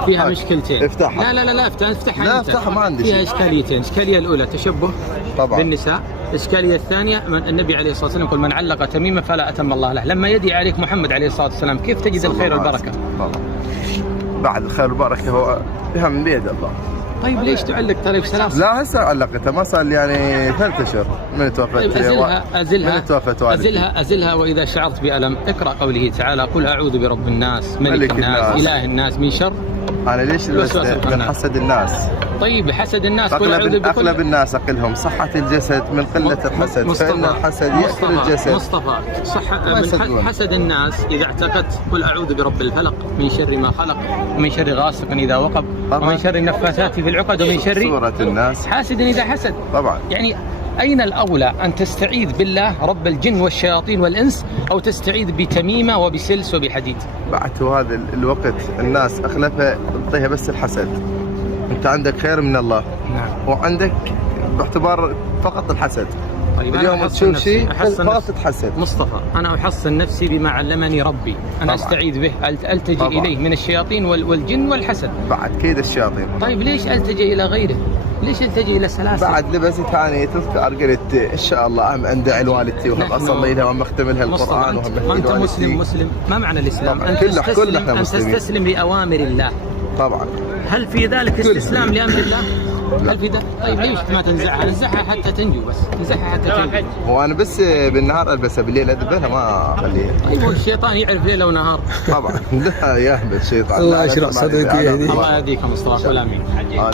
فيها مشكلتين. افتحها. لا افتحها. لا افتحها ما عندي شيء. فيها إشكاليتين، الإشكالية الأولى تشبه طبعا بالنساء، الإشكالية الثانية من النبي عليه الصلاة والسلام يقول من علق تميمة فلا أتم الله له، لما يدعي عليك محمد عليه الصلاة والسلام كيف تجد الخير والبركة؟ بعد الخير والبركة هو بها من بيد الله. طيب ليش تعلق طيب سلاسل؟ لا هسه علقتها ما صار لي يعني 3 أشهر من توفت. طيب أزلها وإذا شعرت بألم اقرأ قوله تعالى قل أعوذ برب الناس ملك الناس إله الناس من شر. أنا ليش من حسد الناس؟ طيب حسد الناس أغلب الناس أقلهم صحة الجسد من قلة الحسد، فإن الحسد يأكل الجسد. مصطفى من حسد الناس إذا اعتقدت قل أعوذ برب الفلق من شر ما خلق ومن شر غاسق إذا وقب ومن شر النفاثات في العقد ومن شر سورة الناس حاسد إذا حسد. طبعا يعني أين الأولى أن تستعيذ بالله رب الجن والشياطين والإنس أو تستعيذ بتميمة وبسلس وبحديد؟ بعد هذا الوقت الناس أغلبها تعطيها بس الحسد. أنت عندك خير من الله وعندك باعتبار فقط الحسد. طيب اليوم تشوف شيء فقط تتحسد. مصطفى أنا أحصن نفسي بما علمني ربي، أنا أستعيذ به، ألتجئ إليه من الشياطين والجن والحسد. بعد كيد الشياطين. طيب ليش ألتجئ إلى غيره؟ ليش ألتجئ إلى سلاسل؟ بعد لبس ثاني تذكر قلت إن شاء الله أهم أندعي لوالدتي وهم أصلي لها وهم أختم لها القرآن وهم أحكي أنت مسلم ما معنى الإسلام؟ أن تستسلم لأوامر الله. طبعا. هل في ذلك استسلام لأمر الله؟ هل في ده؟ طيب ليش ما تنزعها؟ نزعها حتى تنجو، بس نزعها حتى تنجو. وانا بس بالنهار البسها بالليل ادبها ما اخليها. ايوه الشيطان يعرف ليله ونهار. طبعا لا يهبل الشيطان. الله يشرح صدرك ويهديك. الله يهديك يا مصطفى، قول امين.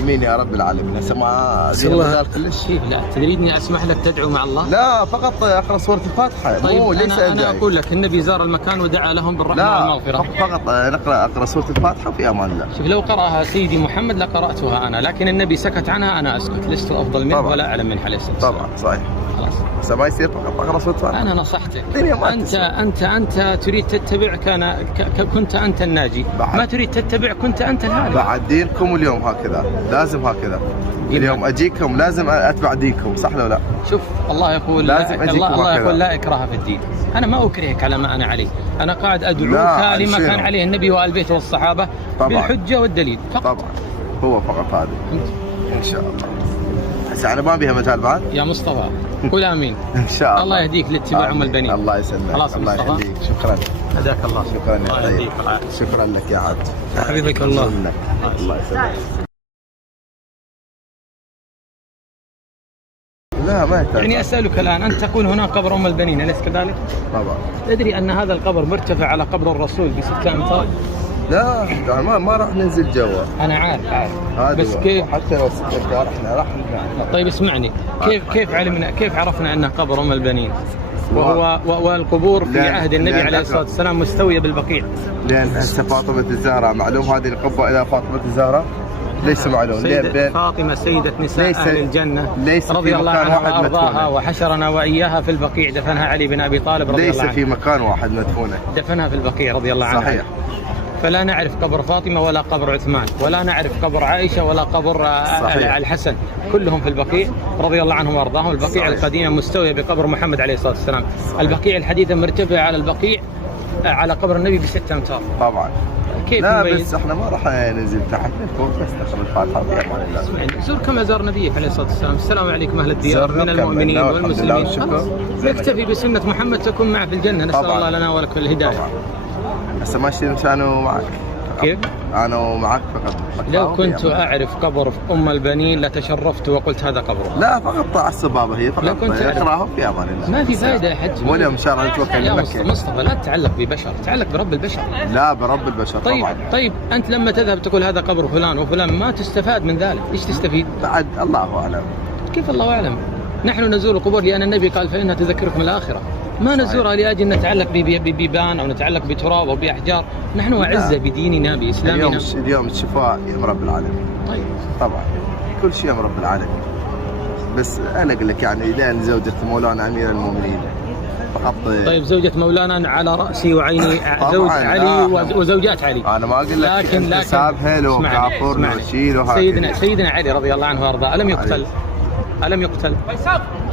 امين يا رب العالمين. هسه ما الله كلش. لا تريدني اسمح لك تدعو مع الله؟ لا فقط اقرا سوره الفاتحه. طيب انا اقول لك النبي زار المكان ودعا لهم بالرحمه والمغفره. فقط اقرا سوره الفاتحه في امان الله. شوف لو قراها سيدي محمد لقراتها انا، لكن النبي سكت عنها انا اسكت، لست افضل منه ولا اعلم منه عليه الصلاه والسلام. طبعا صحيح. خلاص بس ما يصير فقط اقرا سوره الفاتحه. انا نصحتك. انت تريد تتبع كنت انت الناجي، ما تريد تتبع كنت انت الهالك. بعد دينكم اليوم هكذا، لازم هكذا. اليوم اجيكم لازم اتبع دينكم، صح لو لا؟ شوف الله يقول لازم الله يقول لا اكراه في الدين. انا ما اكرهك على ما انا عليه، انا قاعد ادعوك لما كان عليه النبي وآل بيته والصحابه بالحجه والدليل فقط. طبعا هو فقط هذا ان شاء الله. هسه انا ما بيها مجال بعد يا مصطفى، قول امين. ان شاء الله. الله يهديك لاتباع ام البنين. الله يسلمك. خلاص الله يهديك. شكرا. هداك الله. شكرا يا طيب. شكرا لك يا عاد. حبيبك الله. الله يسلمك. لا ما يحتاج. يعني اسالك الان، انت تقول هنا قبر ام البنين اليس كذلك؟ طبعا. تدري ان هذا القبر مرتفع على قبر الرسول ب6 أمتار؟ لا ما راح ننزل جوا. انا عارف بس كيف حتى لو 6 أمتار احنا راح ننزل. طيب اسمعني، كيف عرفنا انه قبر ام البنين والقبور في عهد النبي عليه الصلاه والسلام مستويه بالبقيع؟ لان هسه فاطمه الزهراء معلوم هذه القبه الى فاطمه الزهراء ليس معلوم. فاطمه سيده نساء اهل الجنه رضي الله عنها وارضاها، وحشرنا واياها في البقيع، دفنها علي بن ابي طالب رضي الله عنه. ليس في مكان واحد مدفونه، دفنها في البقيع رضي الله عنها. صحيح. فلا نعرف قبر فاطمة ولا قبر عثمان ولا نعرف قبر عائشة ولا قبر الحسن، كلهم في البقيع رضي الله عنهم وارضاهم. البقيع القديمة مستوية بقبر محمد عليه الصلاة والسلام. البقيع الحديثة مرتفعة على البقيع على قبر النبي ب6 أمتار. طبعا. كيف لا نبين؟ بس احنا ما راح ننزل تحت فوق، بس نقرا الفاتحة في امان الله. زور كما زار نبيك عليه الصلاة والسلام. السلام عليكم أهل الديار من المؤمنين والمسلمين. نكتفي بسنة محمد تكون معه في الجنة. نسأل الله لنا ولكم الهداية. هسه ماشي مشانه معك. كيف؟ انا ومعك فقط. لو كنت اعرف قبر ام البنين لتشرفت وقلت هذا قبره. لا فقط تعصب بابا، هي لو فقط كنت اقراهم في امان الله. ما في فائده يا حج. واليوم ان شاء الله نتوكل يا لمكة. مصطفى لا تتعلق ببشر، تعلق برب البشر. لا برب البشر طيب طبعا. طيب انت لما تذهب تقول هذا قبر فلان وفلان ما تستفاد من ذلك، ايش تستفيد؟ بعد الله اعلم. كيف الله اعلم؟ نحن نزور القبور لان النبي قال فانها تذكركم الاخره، ما نزورها لاجل نتعلق ببيبان او نتعلق بتراب او باحجار، نحن اعزه بديننا باسلامنا. اليوم الشفاء يا رب العالمين. طيب طبعا كل شيء يا رب العالمين. بس انا اقول لك يعني لان زوجة مولانا امير المؤمنين فقط. طيب زوجة مولانا على راسي وعيني، زوج علي وزوجات علي. انا ما اقول لك لكن سابها له كافر له شيء له سيدنا علي رضي الله عنه وارضاه الم يقتل؟ الم يقتل؟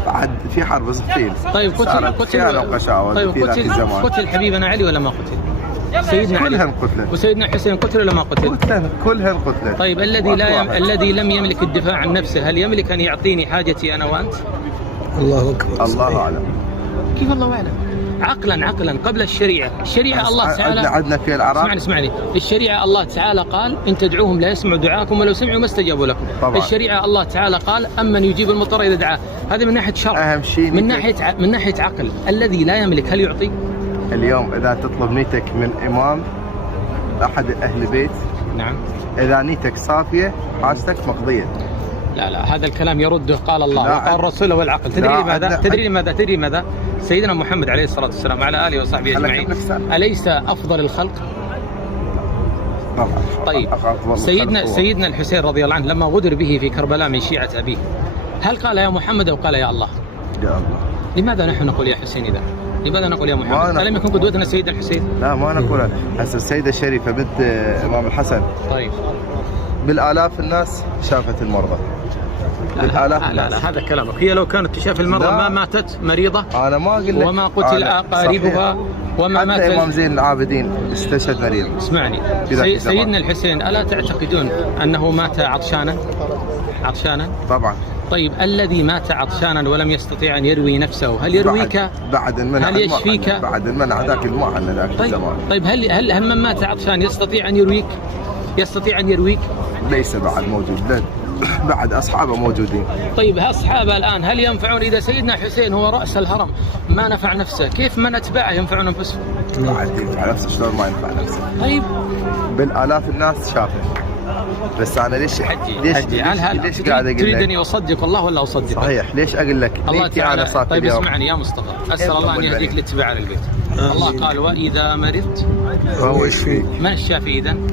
بعد في حرب صفين. طيب قتل حبيبنا علي ولا ما قتل؟ سيدنا علي كلهم قتلوا. وسيدنا حسين قتل ولا ما قتل؟ كلهم قتلوا. طيب الذي لم يملك الدفاع عن نفسه هل يملك ان يعطيني حاجتي انا وانت؟ الله اكبر. الله اعلم. كيف الله اعلم؟ عقلا قبل الشريعه الله تعالى عندنا في العراق. اسمعني الشريعه الله تعالى قال ان تدعوهم لا يسمعوا دعاءكم ولو سمعوا ما استجابوا لكم. طبعا. الشريعه الله تعالى قال امن يجيب المضطر اذا دعاه، هذا من ناحيه شرع. اهم شيء من ناحيه عقل، الذي لا يملك هل يعطي؟ اليوم اذا تطلب نيتك من امام احد اهل البيت، نعم، اذا نيتك صافيه حاجتك مقضيه. لا هذا الكلام يرده قال الله وقال الرسول والعقل. تدري لماذا؟ سيدنا محمد عليه الصلاة والسلام وعلى آله وصحبه أجمعين أليس أفضل الخلق؟ طيب سيدنا الحسين رضي الله عنه لما غدر به في كربلاء من شيعة أبيه هل قال يا محمد أو قال يا الله؟ يا الله. لماذا نحن نقول يا حسين إذا؟ لماذا نقول يا محمد؟ ألم يكن قدوتنا سيدنا الحسين؟ لا ما نقول هسه السيدة الشريفة بنت إمام الحسن. طيب بالآلاف الناس شافت المرضى. لا هذا كلامك. هي لو كانت تشاف المرضى ما ماتت مريضة. أنا ما أقول لك. وما قتل أقاربها وما مات. حتى إمام زين العابدين استشهد مريض. اسمعني سيدنا الحسين ألا تعتقدون أنه مات عطشانا؟ طبعا. طيب الذي مات عطشانا ولم يستطيع أن يروي نفسه هل يرويك؟ بعد المنع. هل يشفيك؟ بعد المنع ذاك الماء عن ذاك الزمان. طيب هل من مات عطشان يستطيع أن يرويك؟ ليس بعد موجود. بعد أصحابه موجودين. طيب أصحابه الآن هل ينفعون؟ إذا سيدنا حسين هو رأس الهرم ما نفع نفسه، كيف من أتباعه ينفعون أنفسهم؟ بعد ينفع نفسه شلون ما ينفع نفسه؟ طيب بالآلاف الناس شافه. بس أنا ليش قاعد أقول تريدني أصدق الله ولا أصدق؟ صحيح. ليش أقول لك؟ الله تعالى. طيب اسمعني يا مصطفى، أسأل الله أن يهديك لاتباع البيت. الله قال وإذا مرضت فهو يشفيك. من الشافي إذن؟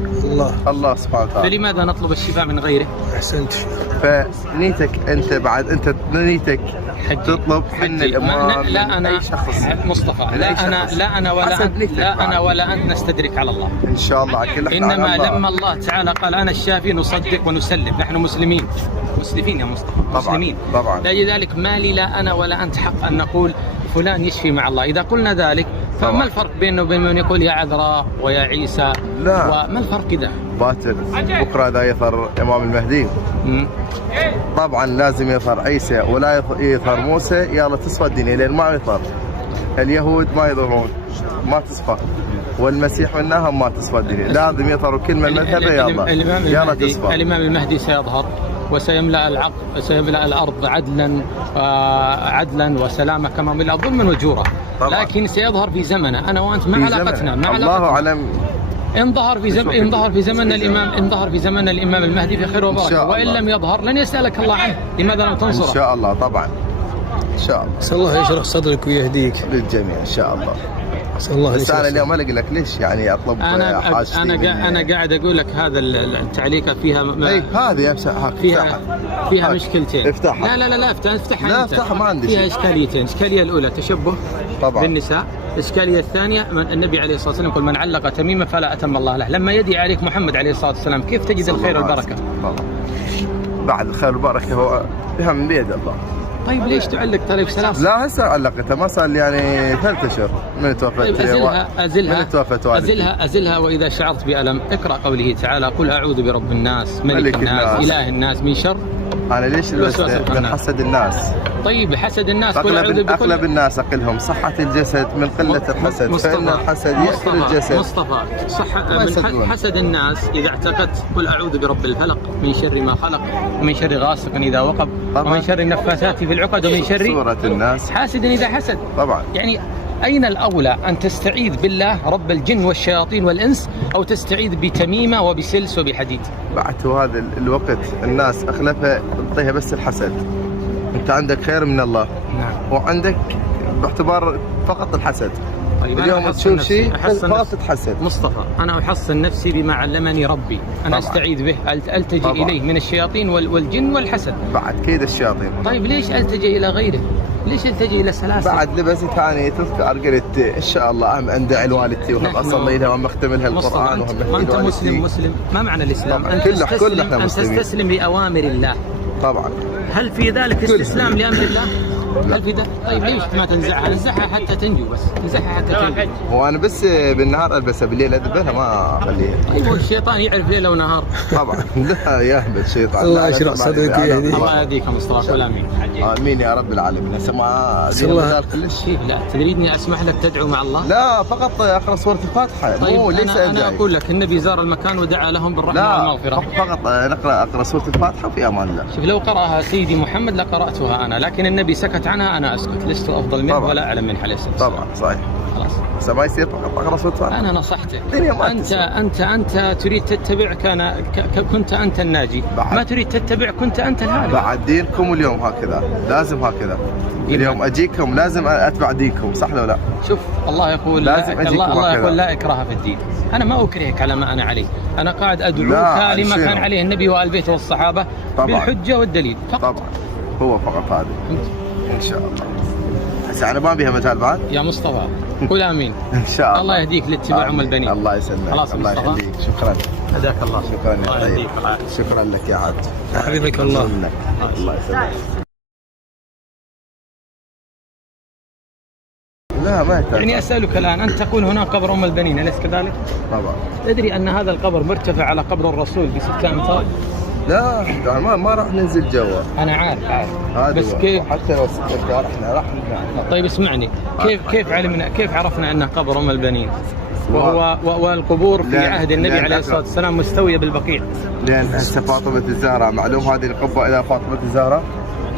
الله سبحانه وتعالى. فلماذا نطلب الشفاء من غيره؟ أحسنت. فنيتك أنت بعد أنت نيتك تطلب من الإمام. لا أنا مصطفى لا أنا ولا أنت نستدرك على الله إن شاء الله. إنما لما الله تعالى قال أنا الشافي نصدق ونسلم. نحن مسلمين يا مصطفى. مسلمين طبعا. لذلك ما لي لا أنا ولا أنت حق أن نقول فلان يشفي مع الله. إذا قلنا ذلك فما الفرق بينه وبين من يقول يا عذراء ويا عيسى؟ لا. وما الفرق كذا؟ باكر بكره اذا يظهر امام المهدي طبعا لازم يظهر عيسى ولا يظهر موسى. يلا تصفى الدنيا لان ما يظهر. اليهود ما يظهرون ما تصفى، والمسيح منهم ما تصفى الدنيا. لازم يظهروا كل من مذهبه. يلا تصفى. الامام المهدي سيظهر وسيملأ الأرض عدلا وسلامة كما ملأ ظلما وجورا. لكن سيظهر في زمنه أنا وأنت ما علاقتنا. الله أعلم. إن ظهر في زمن الإمام المهدي في خير وبركة، وإن لم يظهر لن يسألك الله عنه. لماذا لم تنصره؟ إن شاء الله. طبعا إن شاء الله. أسأل الله يشرح صدرك ويهديك للجميع إن شاء الله. بس أنا اليوم ألاقي لك ليش يعني أطلب حاجتي. أنا قاعد أقول لك هذا التعليقة فيها هذه فيها مشكلتين. افتحها. لا افتحها. لا افتحها ما عندي. فيها إشكاليتين. الإشكالية الأولى تشبه طبعا بالنساء. الإشكالية الثانية النبي عليه الصلاة والسلام يقول من علق تميمة فلا أتم الله له. لما يدعي عليك محمد عليه الصلاة والسلام كيف تجد الخير والبركة؟ بعد الخير والبركة هو من بيد الله. طيب ليش تعلق طريق سلاسل؟ لا هسه علقتها ما صار يعني 3 أشهر من توفت. طيب أزلها وإذا شعرت بألم اقرأ قوله تعالى قل أعوذ برب الناس ملك الناس إله الناس من شر انا ليش الوسواس من الخناس. حسد الناس. طيب حسد الناس قل أعوذ اغلب الناس اقلهم صحة الجسد من قلة الحسد، فإن الحسد يأكل الجسد. مصطفى صح ما يصدقون. من حسد الناس إذا اعتقدت قل أعوذ برب الفلق من شر ما خلق ومن شر غاسق إذا وقب طبعاً. ومن شر النفاثات في العقد ومن شر صورة الناس حاسد إذا حسد. طبعا. يعني أين الأولى أن تستعيذ بالله رب الجن والشياطين والإنس أو تستعيذ بتميمة وبسلس وبحديد؟ بعد هذا الوقت الناس اغلبها تعطيها بس الحسد. انت عندك خير من الله نعم. وعندك باعتبار فقط الحسد. طيب أنا اليوم أحصن تشوف نفسي- شيء أحصن فقط نفسي. تتحسد. مصطفى أنا أحصن نفسي بما علمني ربي، أنا طبعاً. أستعيذ به، ألتجئ طبعاً. إليه من الشياطين والجن والحسد. بعد كيد الشياطين. طيب ليش ألتجئ إلى غيره؟ ليش ألتجئ إلى سلاسل؟ بعد لبس ثاني تذكر قلت ان شاء الله هم اندعي لوالدتي وهم نحن- اصلي لها وهم اختم لها مصطفى القران وهم أنت, اهدي وأنت والدتي. مسلم ما معنى الإسلام؟ طبعاً. أن كلنا تستسلم أن مسلمين. تستسلم لأوامر الله. طبعا. هل في ذلك استسلام لأمر الله؟ هل في ذلك؟ طيب ليش ما تنزعها؟ نزعها حتى تنجو، بس نزعها حتى تنجو. وانا بس بالنهار البسها بالليل اذبحها ما اخليها. طيب والشيطان يعرف ليلة ونهار. طبعا. لا يهبل الشيطان. الله لا يشرح يسمع صدرك لي. ويهديك. الله يهديك يا مصطفى، قول آمين. امين يا رب العالمين. هسه ما بسم الله. زين كلش. كيف لا تريدني أسمح لك تدعو مع الله؟ لا فقط اقرا سوره الفاتحه. طيب مو ليس أنا أدعي. أقول لك النبي زار المكان ودعا لهم بالرحمة لا والمغفرة. فقط اقرا سوره الفاتحه وفي امان الله. شوف لو قرأها سيدي محمد لقرأتها أنا، لكن النبي سكت عنها أنا أسكت، لست أفضل منه طبعاً. ولا أعلم من حليس. طبعا صحيح. خلاص هسه ما يصير فقط اقرا سوره الفاتحه. أنا نصحتك. الدنيا ما أنت تسوى. أنت تريد تتبع كنت أنت الناجي، بعد. ما تريد تتبع كنت أنت الهالك. بعد دينكم اليوم هكذا لازم هكذا. اليوم اجيكم لازم اتبع دينكم، صح لو لا؟ شوف الله يقول لازم أجيكم الله هكذا. يقول لا إكراه في الدين. أنا ما أكرهك على ما أنا عليه، أنا قاعد أدعوك لا، لما شنو؟ كان عليه النبي وآل بيته والصحابة طبعاً. بالحجة والدليل فقط. طبعا هو فقط هذا ان شاء الله. هسه انا ما بيها مجال بعد. يا مصطفى قول آمين. ان شاء الله. الله يهديك لاتباع أم آمين. البنين. الله يسلمك. خلاص الله مصطفى. يخليك. شكرا. هداك الله. شكرا الله يا يهديك. طيب. شكرا لك يا عبد. حبيبك الله. الله يسلمك. لا ما يحتاج. يعني أسألك الآن، أنت تقول هناك قبر أم البنين أليس كذلك؟ طبعا. تدري أن هذا القبر مرتفع على قبر الرسول ب6 أمتار؟ لا يعني ما راح ننزل جوا. أنا عارف هذا بس هو. كيف؟ حتى لو 6 أمتار احنا راح نطلع. طيب اسمعني، كيف عرفنا أنه قبر أم البنين؟ والقبور في لأن- عهد النبي لأن عليه الصلاة والسلام مستوية بالبقيع. لان هسه فاطمه الزهراء معلوم هذه القبه الى فاطمه الزهراء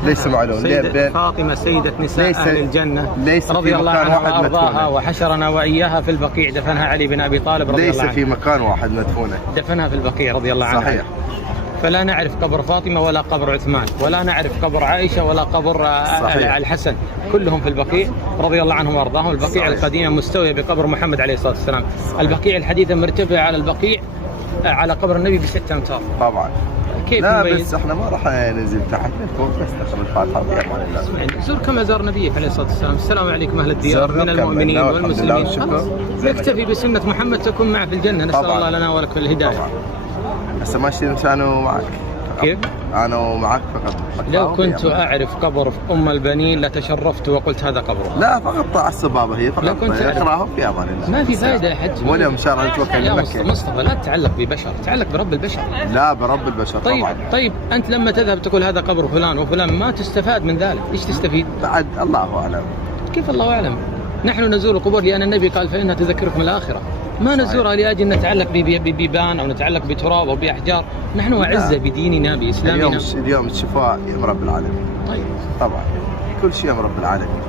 ليس معلوم. سيدة فاطمة سيدة نساء ليس- أهل الجنة ليس في رضي الله مكان عنها واحد وأرضاها، مدفونة. وحشرنا وإياها في البقيع، دفنها علي بن أبي طالب رضي ليس الله عنه. في مكان واحد مدفونه. دفنها في البقيع رضي الله عنها. صحيح. فلا نعرف قبر فاطمة ولا قبر عثمان، ولا نعرف قبر عائشة ولا قبر صحيح. الحسن، كلهم في البقيع رضي الله عنهم وارضاهم. البقيع صحيح. القديمة مستوية بقبر محمد عليه الصلاة والسلام. البقيع الحديثة مرتفع على البقيع على قبر النبي ب6 أمتار. طبعا. كيف لا نميز؟ بس احنا ما راح ننزل تحت فوق بس نقرا الفاتحه في امان الله. يعني زور كما زار نبيك عليه الصلاة والسلام. السلام عليكم أهل الديار زرنا من المؤمنين وكملنا والحمد لله والمسلمين. والشكر. خلاص. نكتفي بسنة محمد تكون معه في الجنة. نسأل طبعاً. الله لنا ولكم الهداية. طبعا. هسه ماشي انا ومعك. كيف؟ انا ومعك فقط. لو كنت أعرف قبر أم البنين لتشرفت وقلت هذا قبره. لا فقط على الصبابه هي فقط. لو كنت أعرف. اقراهم في امان الله. ما في فائدة يا حج. واليوم ان شاء الله نتوكل يا على مصطفى لا تتعلق ببشر، تعلق برب البشر. لا برب البشر طيب طبعا. طيب أنت لما تذهب تقول هذا قبر فلان وفلان ما تستفاد من ذلك، إيش تستفيد؟ بعد الله اعلم. كيف الله أعلم؟ نحن نزور القبور لأن النبي قال فإنها تذكركم الآخرة، ما نزورها لأجل نتعلق ببيبان أو نتعلق بتراب أو بأحجار. نحن أعزة بديننا بإسلامنا. اليوم الشفاء يم رب العالمين. طيب طبعا كل شيء يم رب العالمين.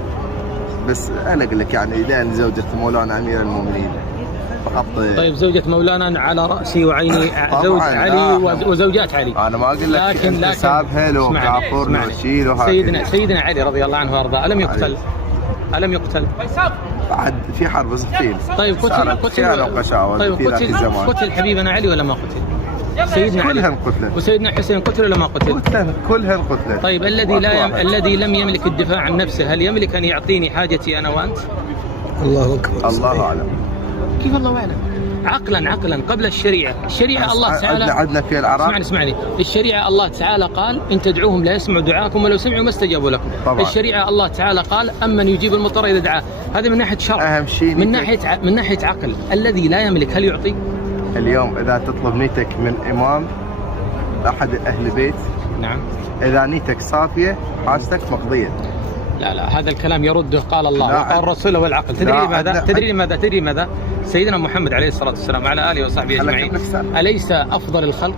بس انا اقول لك يعني لان زوجة مولانا امير المؤمنين فقط. طيب زوجة مولانا على رأسي وعيني، طبعاً، زوج علي لا. وزوجات علي. انا ما اقول لك لكن حسابها لو اسمعني، كافر لو اسمعني. شيء لو سيدنا علي رضي الله عنه وارضاه ألم يقتل؟ ألم يقتل؟ بعد في حرب صفين. طيب قتل حبيبنا علي ولا ما قتل؟ سيدنا علي كلهم قتلت. وسيدنا حسين قتل ولا ما قتل؟ كلهم قتلت. طيب الذي لم يملك الدفاع عن نفسه هل يملك أن يعطيني حاجتي أنا وأنت؟ الله أكبر. الله اعلم. كيف الله أعلم؟ عقلا قبل الشريعة الله تعالى عندنا في العراق. اسمعني الشريعة الله تعالى قال إن تدعوهم لا يسمعوا دعاءكم ولو سمعوا ما استجابوا لكم. طبعا. الشريعة الله تعالى قال أمن يجيب المضطر إذا دعاه. هذا من ناحية شرع. أهم شيء من ناحية عقل الذي لا يملك هل يعطي؟ اليوم اذا تطلب نيتك من امام احد اهل البيت نعم. إذا نيتك صافية حاجتك مقضية. لا هذا الكلام يرده قال الله لا وقال الرسول والعقل. تدري لماذا سيدنا محمد عليه الصلاة والسلام وعلى آله وصحبه أجمعين أليس أفضل الخلق؟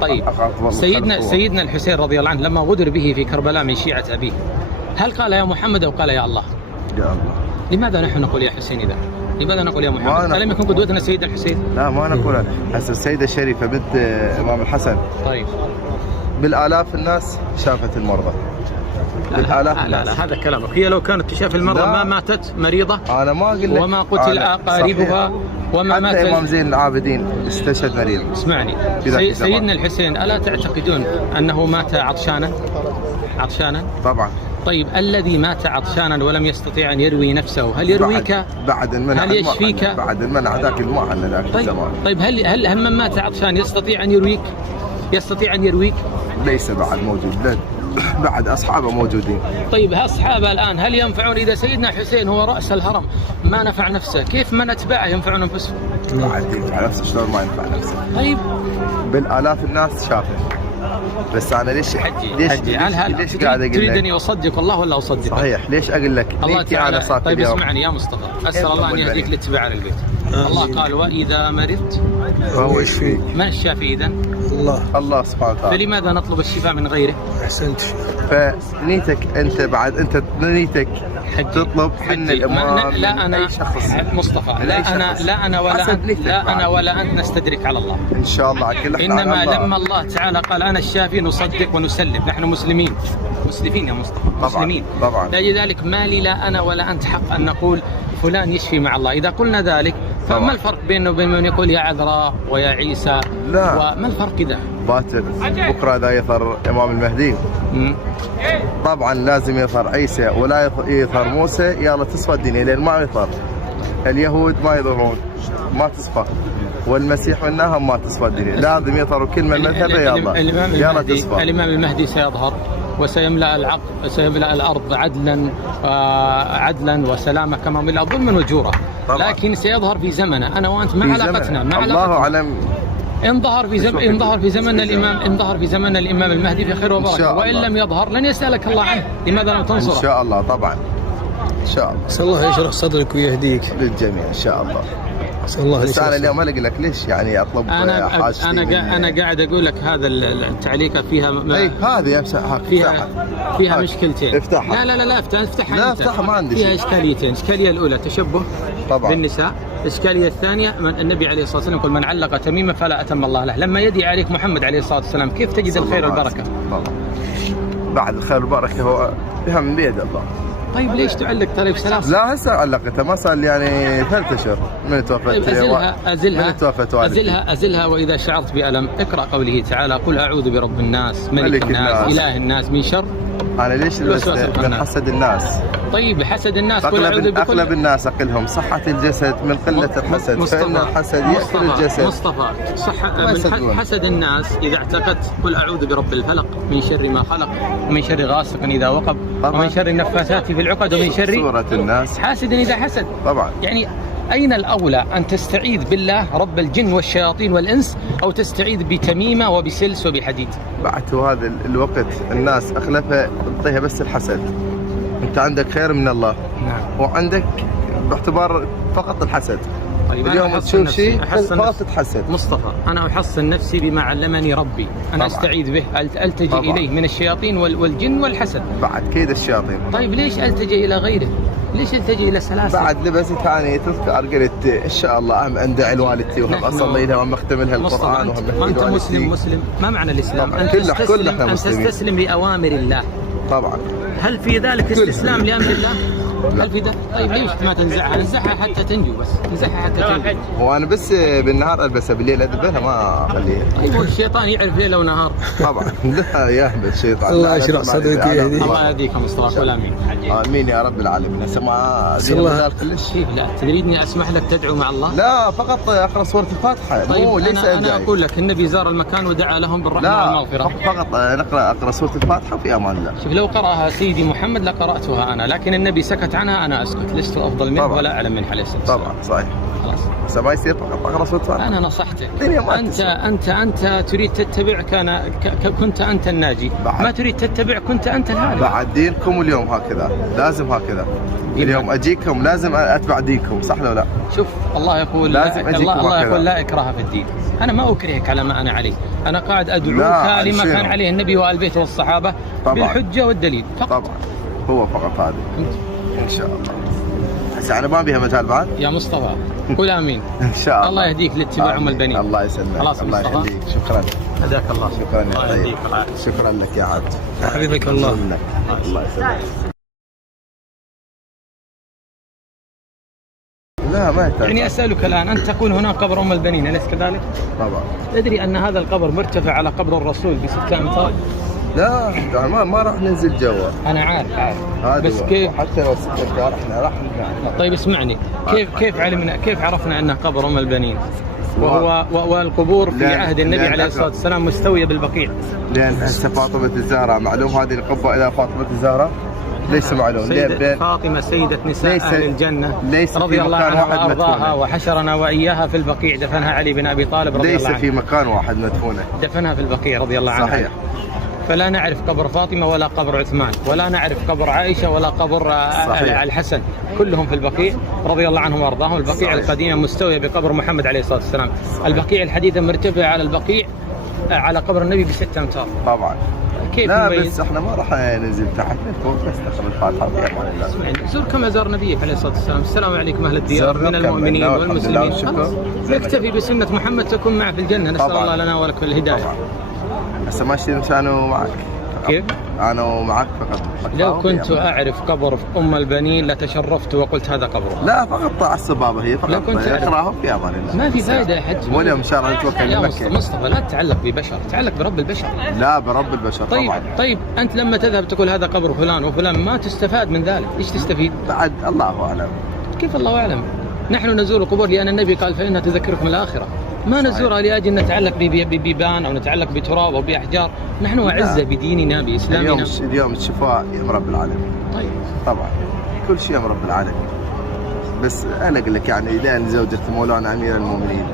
طيب سيدنا الحسين رضي الله عنه لما غدر به في كربلاء من شيعة أبيه هل قال يا محمد أو قال يا الله؟ يا الله. لماذا نحن نقول يا حسين إذا؟ لماذا نقول يا محمد؟ ألم يكن قدوتنا سيدنا الحسين؟ لا ما نقول هسه السيدة الشريفة بنت إمام الحسن طيب بالآلاف الناس شافت المرضى. لا هذا كلامك. هي لو كانت تشاف المرضى ما ماتت مريضة. أنا ما أقول لك وما قتل أقاربها وما مات. حتى إمام زين العابدين استشهد مريض. اسمعني سيدنا الحسين ألا تعتقدون أنه مات عطشانا؟ طبعا. طيب الذي مات عطشانا ولم يستطيع أن يروي نفسه هل يرويك؟ بعد المنع. هل يشفيك؟ بعد المنع ذاك الماء على ذاك الزمان. طيب هل من مات عطشان يستطيع أن يرويك؟ ليس بعد موجود. بعد أصحابه موجودين. طيب أصحابه الآن هل ينفعون؟ إذا سيدنا حسين هو رأس الهرم ما نفع نفسه كيف من أتباعه ينفعون أنفسهم؟ بعد ينفع نفسه شلون ما ينفع نفسه؟ طيب بالآلاف الناس شافه. بس أنا ليش قاعد أقول لك؟ تريدني أصدق الله ولا أصدق؟ صحيح. ليش أقول لك؟ الله تعالى. طيب اسمعني يا مصطفى أسأل الله أن يهديك لاتباع البيت. الله قال وإذا مرضت فهو يشفيك. من الشافي إذن؟ الله سبحانه وتعالى. فلماذا نطلب الشفاء من غيره؟ أحسنت. فنيتك أنت بعد أنت نيتك تطلب من الإمام. لا أنا مصطفى لا أنا ولا أنت نستدرك على الله إن شاء الله. إنما لما الله تعالى قال أنا الشافي نصدق ونسلم. نحن مسلمين يا مصطفى. مسلمين طبعا. لذلك ما لي لا أنا ولا أنت حق أن نقول فلان يشفي مع الله. إذا قلنا ذلك فما الفرق بينه وبين من يقول يا عذراء ويا عيسى؟ لا. وما الفرق إذا؟ باكر بكرة إذا يظهر إمام المهدي طبعا لازم يظهر عيسى ولا يظهر موسى. يلا تصفى الدنيا لأن ما يظهر اليهود ما يظهرون ما تصفى والمسيح منهم ما تصفى الدنيا. لازم يظهروا كلمة المذهبة يلا تصفى. الإمام المهدي سيظهر وسيملأ الأرض عدلا وسلامة كما ملأ ظلما وجورا. لكن سيظهر في زمنه أنا وأنت ما علاقتنا. الله أعلم. إن ظهر في زمن الإمام المهدي في خير وبركة وإن لم يظهر لن يسألك الله عنه. لماذا لم تنصره؟ إن شاء الله طبعا إن شاء الله. أسأل الله يشرح صدرك ويهديك للجميع إن شاء الله. أسأل الله. بس أنا اليوم ألقى لك ليش يعني أطلب حاجتي. أنا قاعد أقول لك هذا التعليقة فيها هذه فيها مشكلتين. افتحها. لا افتحها. لا افتحها ما عندي فيها إشكاليتين. الإشكالية الأولى تشبه طبعا بالنساء. الإشكالية الثانية النبي عليه الصلاة والسلام يقول من علق تميمة فلا أتم الله له. لما يدعي عليك محمد عليه الصلاة والسلام كيف تجد الخير والبركة؟ بعد الخير والبركة هو بها من بيد الله. طيب ليش تعلق طريق سلاسل؟ لا هسه علقتها ما صار يعني 3 أشهر من توفت. أزلها وإذا شعرت بألم اقرأ قوله تعالى قل أعوذ برب الناس ملك الناس إله الناس من شر. أنا ليش من حسد الناس؟ طيب حسد الناس أغلب الناس أقلهم صحة الجسد من قلة الحسد. فإن الحسد يأكل الجسد. مصطفى من حسد الناس إذا اعتقدت قل أعوذ برب الفلق من شر ما خلق ومن شر غاسق إذا وقب ومن شر النفاثات في العقد ومن شر سورة الناس حاسد إذا حسد. طبعا. يعني أين الأولى أن تستعيذ بالله رب الجن والشياطين والإنس أو تستعيذ بتميمة وبسلس وبحديد؟ بعد هذا الوقت الناس أغلبها تعطيها بس الحسد. أنت عندك خير من الله. نعم. وعندك باعتبار فقط الحسد. طيب اليوم تشوف شيء فقط تتحسد. مصطفى أنا أحصن نفسي بما علمني ربي. أنا أستعيذ به ألتجئ إليه من الشياطين والجن والحسد. بعد كيد الشياطين. طيب ليش ألتجئ إلى غيره؟ ليش ألتجئ إلى سلاسل؟ بعد لبس ثاني تذكر قلت إن شاء الله أندعي لوالدتي وهم أصلي لها وهم أختم لها القرآن وهم أنت مسلم ما معنى الإسلام؟ أن تستسلم لأوامر الله. طبعا. هل في ذلك استسلام لأمر الله؟ هل في ذلك؟ طيب ليش ما تنزعها؟ نزعها حتى تنجو بس. نزعها حتى تنجو. وأنا بس بالنهار ألبسها بالليل أدبها ما أخليها. طيب الشيطان يعرف ليلة ونهار. طبعا. لا يهبل الشيطان. الله يشرح صدرك ويهديك. الله يهديك يا مصطفى ولا آمين. آمين يا رب العالمين. ما الله كلش. لا تريدني أسمح لك تدعو مع الله؟ لا فقط أقرأ سورة الفاتحة. طيب أنا أقول لك النبي زار المكان ودعا لهم بالرحمة والمغفرة. فقط أقرأ سورة الفاتحة وفي أمان الله. شوف لو قرأها سيدي محمد لقرأتها أنا لكن النبي سكت سكت عنها أنا أسكت، لست أفضل منه طبعا. ولا أعلم منه عليه الصلاة والسلام. طبعا صحيح. خلاص. بس ما يصير فقط اقرا سوره الفاتحه. أنا نصحتك. الدنيا ما أنت تسوى. أنت تريد تتبع كنت أنت الناجي، بعد. ما تريد تتبع كنت أنت الهالك. بعد دينكم اليوم هكذا، لازم هكذا. اليوم اجيكم لازم اتبع دينكم، صح ولا لا؟ شوف الله يقول لازم أجيكم الله هكذا. يقول لا إكراه في الدين. أنا ما أكرهك على ما أنا عليه، أنا قاعد أدعوك لا، لما شنو؟ كان عليه النبي وآل بيته والصحابة طبعا. بالحجة والدليل فقط. طبعا هو فقط هذا ان شاء الله. هسه انا ما بيها مجال بعد. يا مصطفى قول آمين. ان شاء الله. الله يهديك لاتباع أم البنين. الله يسلمك. خلاص الله مصطفى. يخليك. شكرا. هداك الله. شكرا يا الله طيب. يهديك العافية. شكرا لك يا عبد. حبيبك الله. الله يسلمك. لا ما يحتاج. يعني أسألك الآن، أنت تقول هناك قبر أم البنين أليس كذلك؟ طبعا. تدري أن هذا القبر مرتفع على قبر الرسول ب6 أمتار؟ لا ما راح ننزل جوا. أنا عارف هذا بس هو. كيف؟ حتى لو 6 امتار احنا راح نعرف. طيب اسمعني، كيف عرفنا أنه قبر أم البنين؟ والقبور في لأن- عهد النبي لأن عليه الصلاة والسلام مستوية بالبقيع. لان هسه فاطمه الزهراء معلوم هذه القبه الى فاطمه الزهراء؟ ليس معلوم. سيدة فاطمة سيدة نساء ليس- أهل الجنة ليس رضي في الله مكان عنها واحد وأرضاها، مدفونة. وحشرنا وإياها في البقيع، دفنها علي بن أبي طالب رضي ليس الله عنه. في مكان واحد مدفونه. دفنها في البقيع رضي الله عنها. صحيح. فلا نعرف قبر فاطمة ولا قبر عثمان، ولا نعرف قبر عائشة ولا قبر صحيح. الحسن، كلهم في البقيع رضي الله عنهم وارضاهم. البقيع صحيح. القديمة مستوية بقبر محمد عليه الصلاة والسلام. البقيع الحديثة مرتفع على البقيع على قبر النبي ب6 أمتار. طبعا. كيف لا نميز؟ بس احنا ما راح ننزل تحت فوق بس دخل الفاتحه في امان الله. يعني زور كما زار نبيك عليه الصلاة والسلام. السلام عليكم أهل الديار زرنا من المؤمنين وكملنا والحمد لله والمسلمين. والشكر. خلاص نكتفي بسنة محمد تكون معه في الجنة. نسأل طبعاً. الله لنا ولك الهداية. طبعا. هسه ماشي انا ومعك. كيف؟ انا ومعك فقط. لو كنت أعرف قبر أم البنين لتشرفت وقلت هذا قبرها. لا فقط طاع الصبابه هي فقط. لو كنت أعرف. اقراهم في امان الله. ما في فائدة يا حج. واليوم ان شاء الله نتوكل يا على مصطفى لا تتعلق ببشر، تعلق برب البشر. لا برب البشر طيب طبعا. طيب أنت لما تذهب تقول هذا قبر فلان وفلان ما تستفاد من ذلك، إيش تستفيد؟ بعد الله اعلم. كيف الله أعلم؟ نحن نزور القبور لأن النبي قال فإنها تذكركم الآخرة، ما نزورها لأجل نتعلق ببيبان أو نتعلق بتراب أو بأحجار. نحن أعزة بديننا بإسلامنا. اليوم الشفاء يا رب العالمين. طيب طبعا كل شيء يا رب العالمين. بس انا اقول لك يعني لان زوجة مولانا امير المؤمنين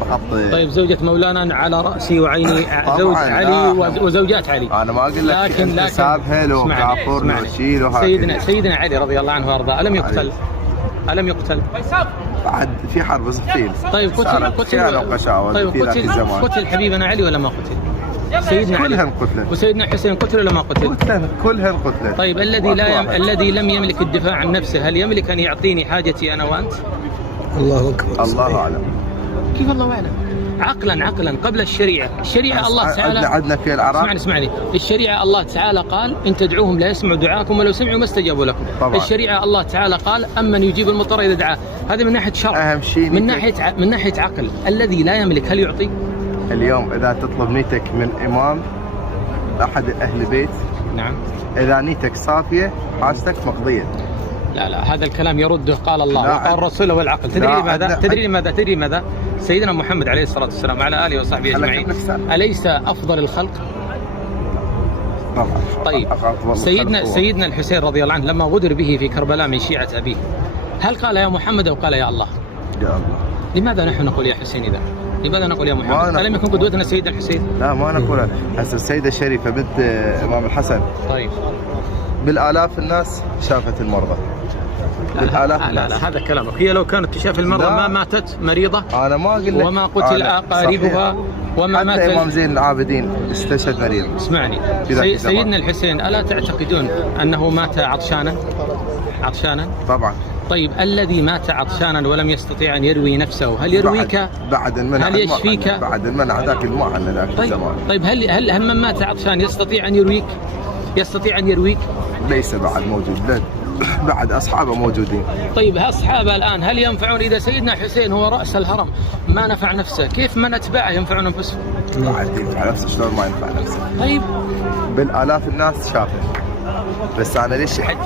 فقط. طيب زوجة مولانا على رأسي وعيني، طبعاً، زوج علي وزوجات علي. انا ما اقول لك لكن حسابها لو اسمعني، كافر لو اسمعني. شيء لو سيدنا علي رضي الله عنه وارضاه ألم يقتل؟ ألم يقتل؟ بعد في حرب صفين. طيب قتل حبيبنا علي ولا ما قتل؟ سيدنا علي كلهم قتلت. وسيدنا حسين قتل ولا ما قتل؟ كلهم قتلت. طيب الذي لم يملك الدفاع عن نفسه هل يملك أن يعطيني حاجتي أنا وأنت؟ الله أكبر. الله اعلم. كيف الله أعلم؟ عقلا قبل الشريعة الله تعالى عندنا في العراق. اسمعني الشريعة الله تعالى قال إن تدعوهم لا يسمعوا دعاءكم ولو سمعوا ما استجابوا لكم. طبعا. الشريعة الله تعالى قال أمن يجيب المضطر إذا دعاه. هذا من ناحية شرع. أهم شيء من ناحية عقل. الذي لا يملك هل يعطي؟ اليوم اذا تطلب نيتك من امام احد اهل بيت، نعم، اذا نيتك صافيه حاجتك مقضيه. لا هذا الكلام يرده قال الله وقال الرسول والعقل. تدري لماذا؟ سيدنا محمد عليه الصلاة والسلام وعلى آله وصحبه أجمعين أليس أفضل الخلق؟ طبعا. طيب سيدنا الحسين رضي الله عنه لما غدر به في كربلاء من شيعة أبيه هل قال يا محمد أو قال يا الله؟ يا الله. لماذا نحن نقول يا حسين إذا؟ لماذا نقول يا محمد؟ ألم يكن قدوتنا سيدنا الحسين؟ لا ما نقول. هسه السيدة الشريفة بنت إمام الحسن طيب بالآلاف الناس شافت المرضى. بالآلاف الناس. لا هذا كلامك. هي لو كانت تشاف المرضى ما ماتت مريضة. أنا ما أقول لك. وما قتل أقاربها وما مات. حتى إمام زين العابدين استشهد مريض. اسمعني سيدنا الحسين ألا تعتقدون أنه مات عطشانا؟ طبعا. طيب الذي مات عطشانا ولم يستطيع أن يروي نفسه هل يرويك؟ بعد المنع. هل يشفيك؟ بعد المنع ذاك الماء عنا ذاك الزمان. طيب هل من مات عطشان يستطيع أن يرويك؟ ليس بعد موجود. بعد أصحابه موجودين. طيب أصحابه الآن هل ينفعون؟ إذا سيدنا حسين هو رأس الهرم ما نفع نفسه كيف من أتباعه ينفعون أنفسهم؟ بعد ينفع نفسه شلون ما ينفع نفسه؟ طيب بالآلاف الناس شافه. بس أنا ليش قاعد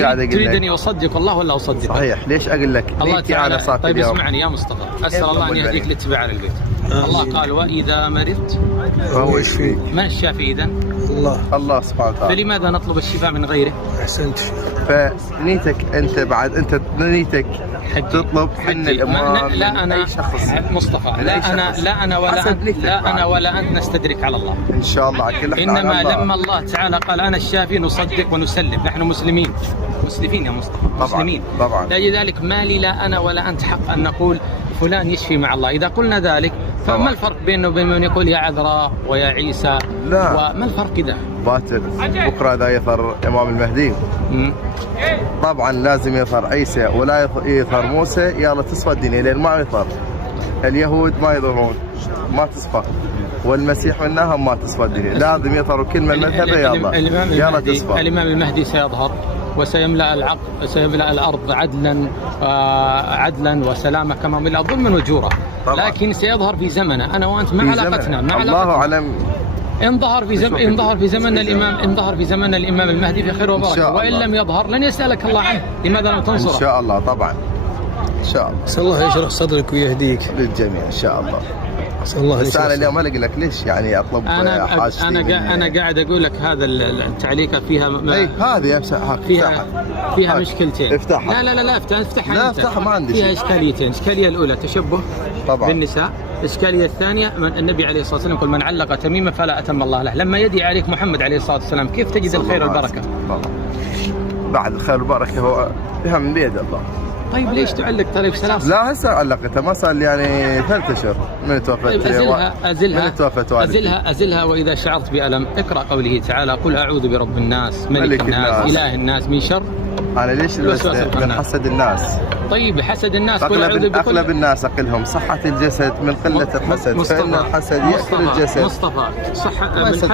أقول لك؟ تريدني أصدق الله ولا أصدق؟ صحيح. ليش أقول لك؟ الله تعالى. أنا صافي طيب اليوم. اسمعني يا مصطفى أسأل الله أن يهديك لاتباع أهل البيت. الله قال وإذا مرضت فهو يشفي. من الشافي إذن؟ الله سبحانه وتعالى. فلماذا نطلب الشفاء من غيره؟ أحسنت. فنيتك أنت بعد أنت نيتك تطلب من الإمام لا أنا أي شخص مصطفى لا أنا ولا أنت نستدرك على الله إن شاء الله. إنما لما الله تعالى قال أنا الشافي نصدق ونسلم. نحن مسلمين يا مصطفى مسلمين. طبعا. لذلك ما لي لا أنا ولا أنت حق أن نقول فلان يشفي مع الله. إذا قلنا ذلك فما الفرق بينه وبين من يقول يا عذراء ويا عيسى؟ لا. وما الفرق كذا؟ باكر بكرة إذا يظهر إمام المهدي طبعا لازم يظهر عيسى ولا يظهر موسى. يلا تصفى الدنيا لأن ما يظهر اليهود ما يظهرون ما تصفى والمسيح منهم ما تصفى الدنيا. لازم يظهروا كل من مذهبه يلا تصفى. الإمام المهدي سيظهر وسيملأ الأرض عدلا وسلامة كما ملأ ظلما وجورا. لكن سيظهر في زمنه أنا وأنت ما علاقتنا الله أعلم. إن ظهر في زمن الإمام المهدي في خير وبركة، وإن لم يظهر لن يسألك الله عنه. لماذا لم تنصره؟ إن شاء الله طبعا إن شاء الله. أسأل الله يشرح صدرك ويهديك للجميع إن شاء الله. أسأل الله. بس أنا اليوم ألقى لك ليش يعني أطلب حاجتي. أنا قاعد أقول لك هذا التعليق فيها هذه فيها مشكلتين. افتحها. لا افتحها. لا افتحها ما عندي فيها إشكاليتين. الإشكالية الأولى تشبه طبعا بالنساء. الإشكالية الثانية من النبي عليه الصلاة والسلام يقول من علق تميمة فلا أتم الله له. لما يدعي عليك محمد عليه الصلاة والسلام كيف تجد الخير والبركة؟ بعد الخير والبركة هو من بيد الله. طيب ليش تعلق طريق سلام؟ لا هسه علقتها ما صار يعني 3 أشهر من توفت. أزلها وإذا شعرت بألم اقرأ قوله تعالى قل أعوذ برب الناس ملك الناس إله الناس من شر. أنا ليش من حسد الناس؟ طيب حسد الناس أغلب الناس أقلهم صحة الجسد من قلة الحسد. فإن الحسد يأكل الجسد. مصطفى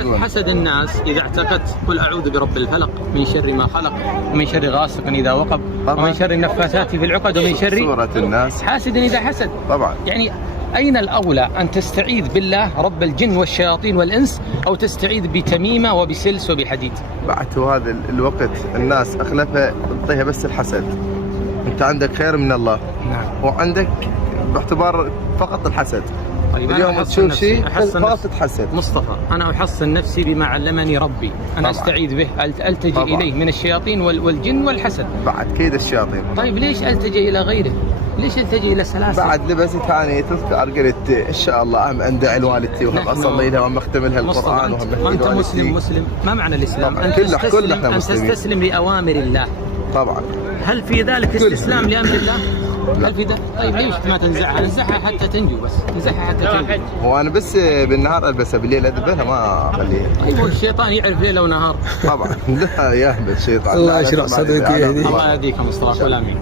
من حسد الناس إذا اعتقدت قل أعوذ برب الفلق من شر ما خلق ومن شر غاسق إذا وقب ومن شر النفاثات في العقد ومن شر سورة الناس حاسد إذا حسد. طبعا. يعني أين الأولى أن تستعيذ بالله رب الجن والشياطين والإنس أو تستعيذ بتميمة وبسلس وبحديد؟ بعد هذا الوقت الناس أغلبها تعطيها بس الحسد. أنت عندك خير من الله. نعم. وعندك باعتبار فقط الحسد. طيب اليوم تشوف شيء فقط تتحسد. مصطفى أنا أحصن نفسي بما علمني ربي. أنا طبعا. أستعيذ به ألتجئ طبعا. إليه من الشياطين والجن والحسد. بعد كيد الشياطين. طيب ليش ألتجئ إلى غيره؟ ليش ألتجئ إلى سلاسل؟ بعد لبس ثاني تذكر قلت إن شاء الله أهم أندعي لوالدتي وهم أصلي لها وهم أختم لها القرآن وهم أختم أنت مسلم ما معنى الإسلام؟ أن تستسلم لأوامر الله. طبعا. هل في ذلك استسلام لأمر الله؟ هل في ده؟ طيب ليش ما تنزعها؟ انزعها حتى تنجو بس، انزعها حتى تنجو. هو انا بس بالنهار البسها بالليل ادبها ما اخليها. طيب والشيطان يعرف ليله ونهار. طبعا لا يهبل الشيطان. الله يشرح صدرك ويهديك. الله يهديك يا مصطفى قول امين.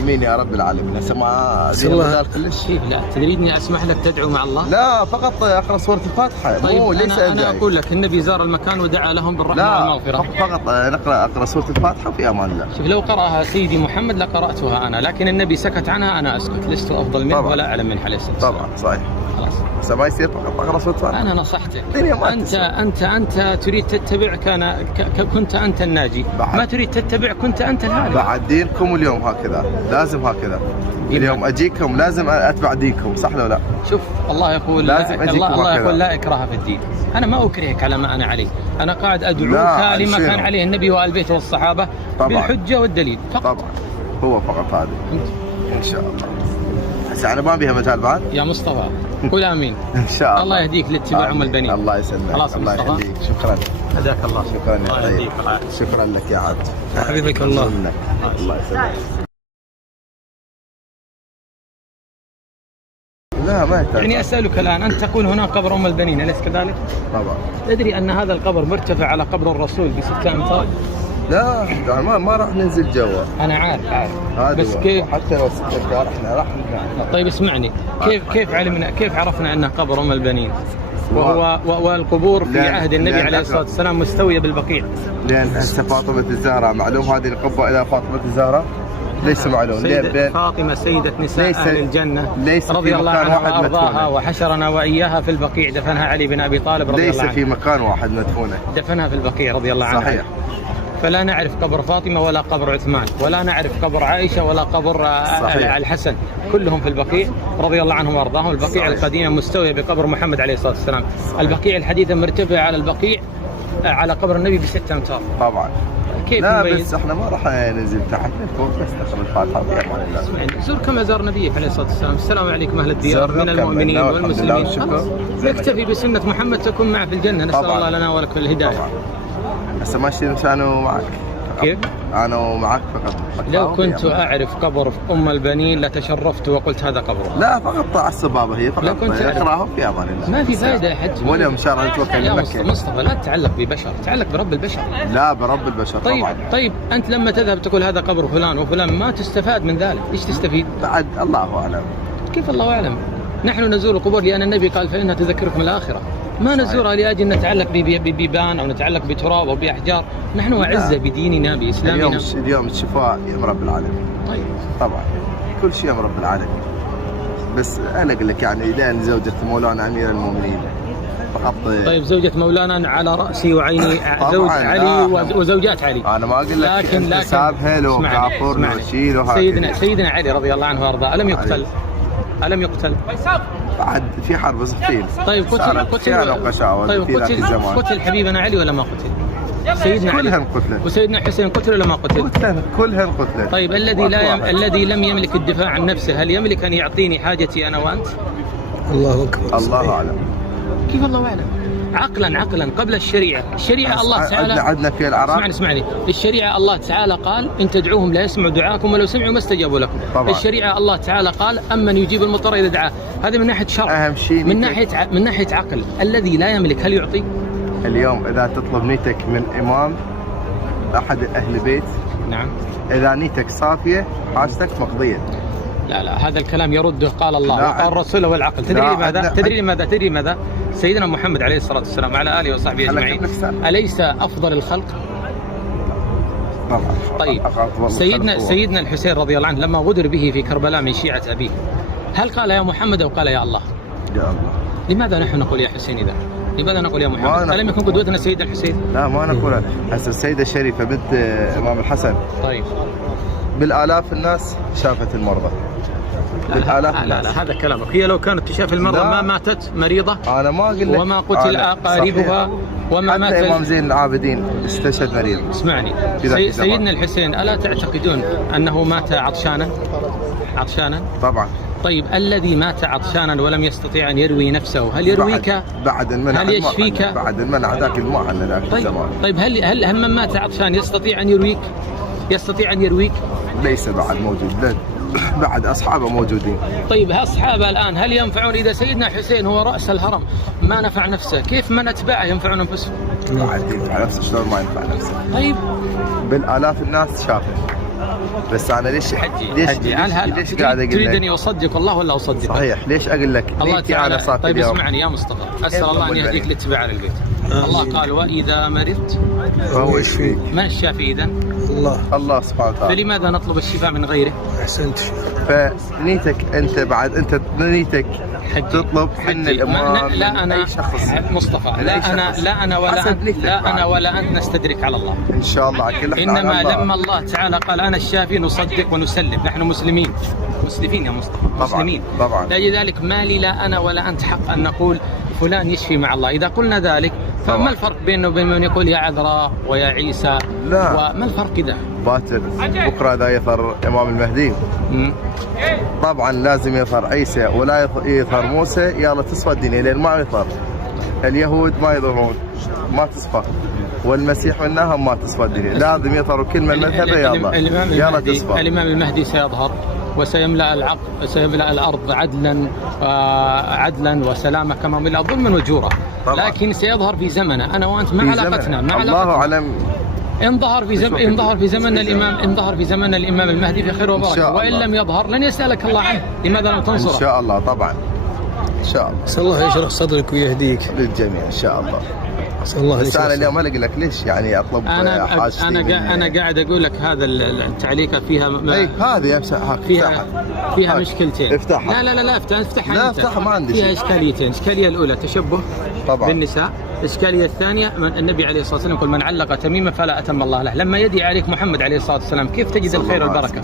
امين يا رب العالمين. هسه ما الله كلش. لا تريدني اسمح لك تدعو مع الله؟ لا فقط اقرا سوره الفاتحه. طيب مو ليس انا اقول لك النبي زار المكان ودعا لهم بالرحمه والمغفره. فقط اقرا سوره الفاتحه وفي امان الله. شوف لو قراها سيدي محمد لقراتها انا، لكن النبي سكت عنها انا اسكت. لست افضل منه ولا اعلم منه عليه الصلاه والسلام. طبعا صحيح. خلاص بس ما يصير فقط اقرا سوره الفاتحه. انا نصحتك. انت تريد تتبع كنت انت الناجي. ما تريد تتبع كنت انت الهالك. بعد دينكم اليوم هكذا لازم هكذا. اليوم اجيكم لازم اتبع دينكم صح لو لا؟ شوف الله يقول الله يقول لا اكراه في الدين. انا ما اكرهك على ما انا عليه، انا قاعد ادعوك لما كان عليه النبي وآل بيته والصحابه طبعا. بالحجه والدليل فقط. طبعا هو فقط هذا ان شاء الله. هسه انا ما بيها مثال بعد يا مصطفى قول امين. ان شاء الله. الله يهديك لاتباع ام البنين. الله يسلمك. خلاص الله يهديك. شكرا. هداك الله. شكرا يا طيب. شكرا لك يا عبد. حبيبك الله. الله يسلمك. لا ما يحتاج. يعني اسالك الان انت تقول هنا قبر ام البنين اليس كذلك؟ طبعا. تدري ان هذا القبر مرتفع على قبر الرسول ب6 أمتار؟ لا ما راح ننزل جوا. انا عارف بس كيف حتى لو 6 أمتار احنا راح ننزل. طيب اسمعني كيف عرفنا انه قبر ام البنين والقبور في عهد النبي عليه الصلاه والسلام مستويه بالبقيع؟ لان هسه فاطمه الزهراء معلوم هذه القبه الى فاطمه الزهراء ليس معلوم. فاطمه سيده نساء اهل الجنه رضي الله عنها وارضاها وحشرنا واياها في البقيع. دفنها علي بن ابي طالب رضي الله عنه. ليس في مكان واحد مدفونه. دفنها في البقيع رضي الله عنه. صحيح. فلا نعرف قبر فاطمة ولا قبر عثمان، ولا نعرف قبر عائشة ولا قبر الحسن، كلهم في البقيع رضي الله عنهم وارضاهم. البقيع القديمة مستوية بقبر محمد عليه الصلاة والسلام، البقيع الحديثة مرتفع على البقيع على قبر النبي ب6 أمتار. طبعا. كيف لا نميز؟ بس احنا ما راح ننزل تحت فوق، بس نقرا الفاتحه في امان الله. زور كما زار نبيك عليه الصلاة والسلام. السلام عليكم أهل الديار من المؤمنين والمسلمين. نكتفي بسنة محمد تكون معه في الجنة. نسأل الله لنا ولكم الهداية. طبعا. هسه ماشي انا ومعك. كيف؟ انا ومعك فقط. لو كنت أعرف قبر أم البنين لتشرفت وقلت هذا قبره. لا فقط طلع الصبابة هي فقط اقراها في امان الله. ما في فائدة يا حج. واليوم ان شاء الله نتوكل يا لمكة. مصطفى لا تتعلق ببشر، تعلق برب البشر. لا برب البشر. طبعا. طيب أنت لما تذهب تقول هذا قبر فلان وفلان ما تستفاد من ذلك، إيش تستفيد؟ بعد الله أعلم. كيف الله أعلم؟ نحن نزور القبور لأن النبي قال فإنها تذكركم الآخرة، ما نزورها لأجل نتعلق ببيبان أو نتعلق بتراب أو بأحجار. نحن أعزة بديننا بإسلامنا. اليوم الشفاء يا رب العالمين. طيب طبعا كل شيء يا رب العالمين. بس أنا أقول لك يعني لأن زوجة مولانا أمير المؤمنين فقط. طيب زوجة مولانا على رأسي وعيني، زوج علي وزوجات علي. أنا ما أقول لك لكن سابها له كافر وشيله. سيدنا علي رضي الله عنه وارضاه ألم يقتل؟ ألم يقتل؟ بعد في حرب صفين. طيب قتل حبيبنا علي ولا ما قتل؟ سيدنا علي كلهم قتلوا. وسيدنا حسين قتل ولا ما قتل؟ كلهم قتلوا. طيب الذي لم يملك الدفاع عن نفسه هل يملك أن يعطيني حاجتي أنا وأنت؟ الله أكبر. الله أعلم. كيف الله أعلم؟ عقلا قبل الشريعة الله تعالى عندنا في العراق. اسمعني الشريعة الله تعالى قال إن تدعوهم لا يسمعوا دعاءكم ولو سمعوا ما استجابوا لكم. طبعا. الشريعة الله تعالى قال أمن يجيب المضطر إذا دعاه. هذا من ناحية شرع. أهم شيء من ناحية عقل. الذي لا يملك هل يعطي؟ اليوم إذا تطلب نيتك من إمام أحد أهل البيت، نعم، إذا نيتك صافية حاجتك مقضية. لا هذا الكلام يرده قال الله وقال الرسول والعقل. تدري لماذا؟ سيدنا محمد عليه الصلاة والسلام وعلى آله وصحبه أجمعين أليس أفضل الخلق؟ طيب سيدنا الحسين رضي الله عنه لما غدر به في كربلاء من شيعة أبيه هل قال يا محمد أو قال يا الله؟ يا الله. لماذا نحن نقول يا حسين إذا؟ لماذا نقول يا محمد؟ ألم يكن قدوتنا سيدنا الحسين؟ لا ما نقول هسه السيدة الشريفة بنت إمام الحسن. طيب بالآلاف الناس شافت المرضى. لا هذا كلامك. هي لو كانت تشاف المرضى ما ماتت مريضة. أنا ما أقول لك. وما قتل أقاربها وما مات. إمام زين العابدين استشهد مريض. اسمعني سيدنا الحسين ألا تعتقدون أنه مات عطشانا؟ طبعا. طيب الذي مات عطشانا ولم يستطيع أن يروي نفسه هل يرويك؟ بعد المنع. هل يشفيك؟ بعد المنع ذاك الماء عن ذاك الزمان. طيب هل من مات عطشان يستطيع أن يرويك؟ ليس بعد موجود. بعد أصحابه موجودين. طيب أصحابه الآن هل ينفعون؟ إذا سيدنا حسين هو رأس الهرم ما نفع نفسه، كيف من أتباعه ينفعون أنفسهم؟ بعد ينفع نفسه شلون ما ينفع نفسه؟ طيب بالآلاف الناس شافه. بس أنا ليش قاعد أقول تريدني أصدق الله ولا أصدق؟ صحيح. ليش أقول لك الله تعالى. طيب اليوم. اسمعني يا مصطفى، أسأل الله أن يهديك لاتباع البيت. الله قال وإذا مرضت فهو يشفيك. من الشافي إذن؟ الله سبحانه وتعالى. فلماذا نطلب الشفاء من غيره؟ أحسنت. فنيتك أنت بعد نيتك تطلب من الإمام. لا أنا أي شخص مصطفى لا أنا ولا أنت نستدرك على الله إن شاء الله. إنما لما الله تعالى قال أنا الشافي نصدق ونسلم. نحن مسلمين يا مصطفى. مسلمين طبعا. لذلك ما لي لا أنا ولا أنت حق أن نقول فلان يشفي مع الله. إذا قلنا ذلك فما الفرق بينه وبين من يقول يا عذراء ويا عيسى؟ لا. وما الفرق إذا؟ باكر بكرة إذا يظهر إمام المهدي طبعا لازم يظهر عيسى ولا يظهر موسى. يلا تصفى الدنيا لأن ما يظهر. اليهود ما يظهرون ما تصفى، والمسيح منهم ما تصفى الدنيا. لازم يظهروا كل من مذهبه. يلا تصفى. الإمام المهدي سيظهر وسيملأ الأرض عدلا وسلامة كما ملأ ظلما وجورا. لكن سيظهر في زمنه أنا وأنت ما علاقتنا. الله أعلم. إن ظهر في زمن الإمام المهدي في خير وبركة، وإن لم يظهر لن يسألك الله عنه. لماذا لم تنصره؟ إن شاء الله. طبعا إن شاء الله. أسأل الله يشرح صدرك ويهديك للجميع إن شاء الله. أسأل الله. بس أنا اليوم أقول لك ليش يعني أطلب حاجتي. أنا قاعد أقول لك هذا التعليقة فيها هذه فيها مشكلتين. افتحها. لا افتحها. لا افتحها ما عندي فيها إشكاليتين. الإشكالية الأولى تشبه طبعا. بالنساء. الإشكالية الثانية من النبي عليه الصلاة والسلام يقول من علق تميمة فلا أتم الله له. لما يدعي عليك محمد عليه الصلاة والسلام كيف تجد الخير والبركة؟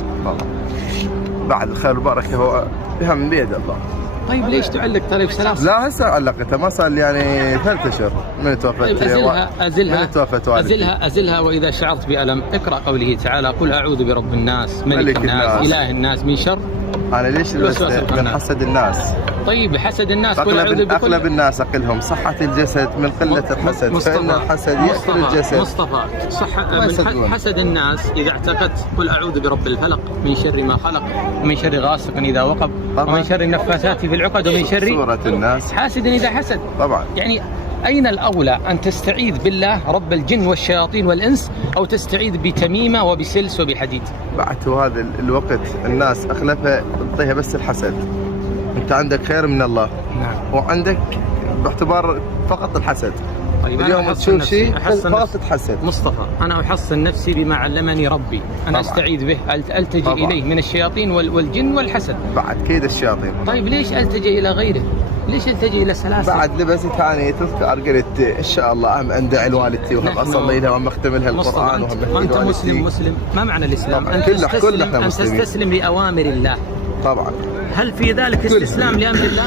بعد الخير والبركة هو بها من بيد الله. طيب ليش تعلق طيب سلاسل؟ لا هسه علقتها ما صار يعني 3 أشهر من توفت. طيب من توفت والدتي. أزلها وإذا شعرت بألم اقرأ قوله تعالى قل أعوذ برب الناس ملك الناس إله الناس من شر. أنا ليش من حسد الناس؟ طيب حسد الناس قل أعوذ بكل. أغلب الناس أقلهم صحة الجسد من قلة الحسد، فإن الحسد يأكل الجسد. مصطفى من حسد الناس إذا اعتقدت قل أعوذ برب الفلق من شر ما خلق ومن شر غاسق إذا وقب ومن شر النفاثات في العقد ومن شر سورة الناس حاسد إذا حسد. طبعا. يعني أين الأولى أن تستعيذ بالله رب الجن والشياطين والإنس أو تستعيذ بتميمة وبسلس وبحديد؟ بعد هذا الوقت الناس أغلبها تعطيها بس الحسد. أنت عندك خير من الله. نعم. وعندك باعتبار فقط الحسد. طيب اليوم تشوف شيء فقط تتحسد. مصطفى أنا أحصن نفسي بما علمني ربي. أنا طبعا. أستعيذ به ألتجئ طبعا. إليه من الشياطين والجن والحسد. بعد كيد الشياطين. طيب ليش ألتجئ إلى غيره؟ ليش ألتجئ إلى سلاسل؟ بعد لبس ثاني تذكر قلت إن شاء الله أهم أندعي لوالدتي وهم أصلي لها وهم أختم لها القرآن وهم أنت مسلم ما معنى الإسلام؟ طبعا. أن تستسلم لأوامر الله. طبعا. هل في ذلك استسلام لأمر الله؟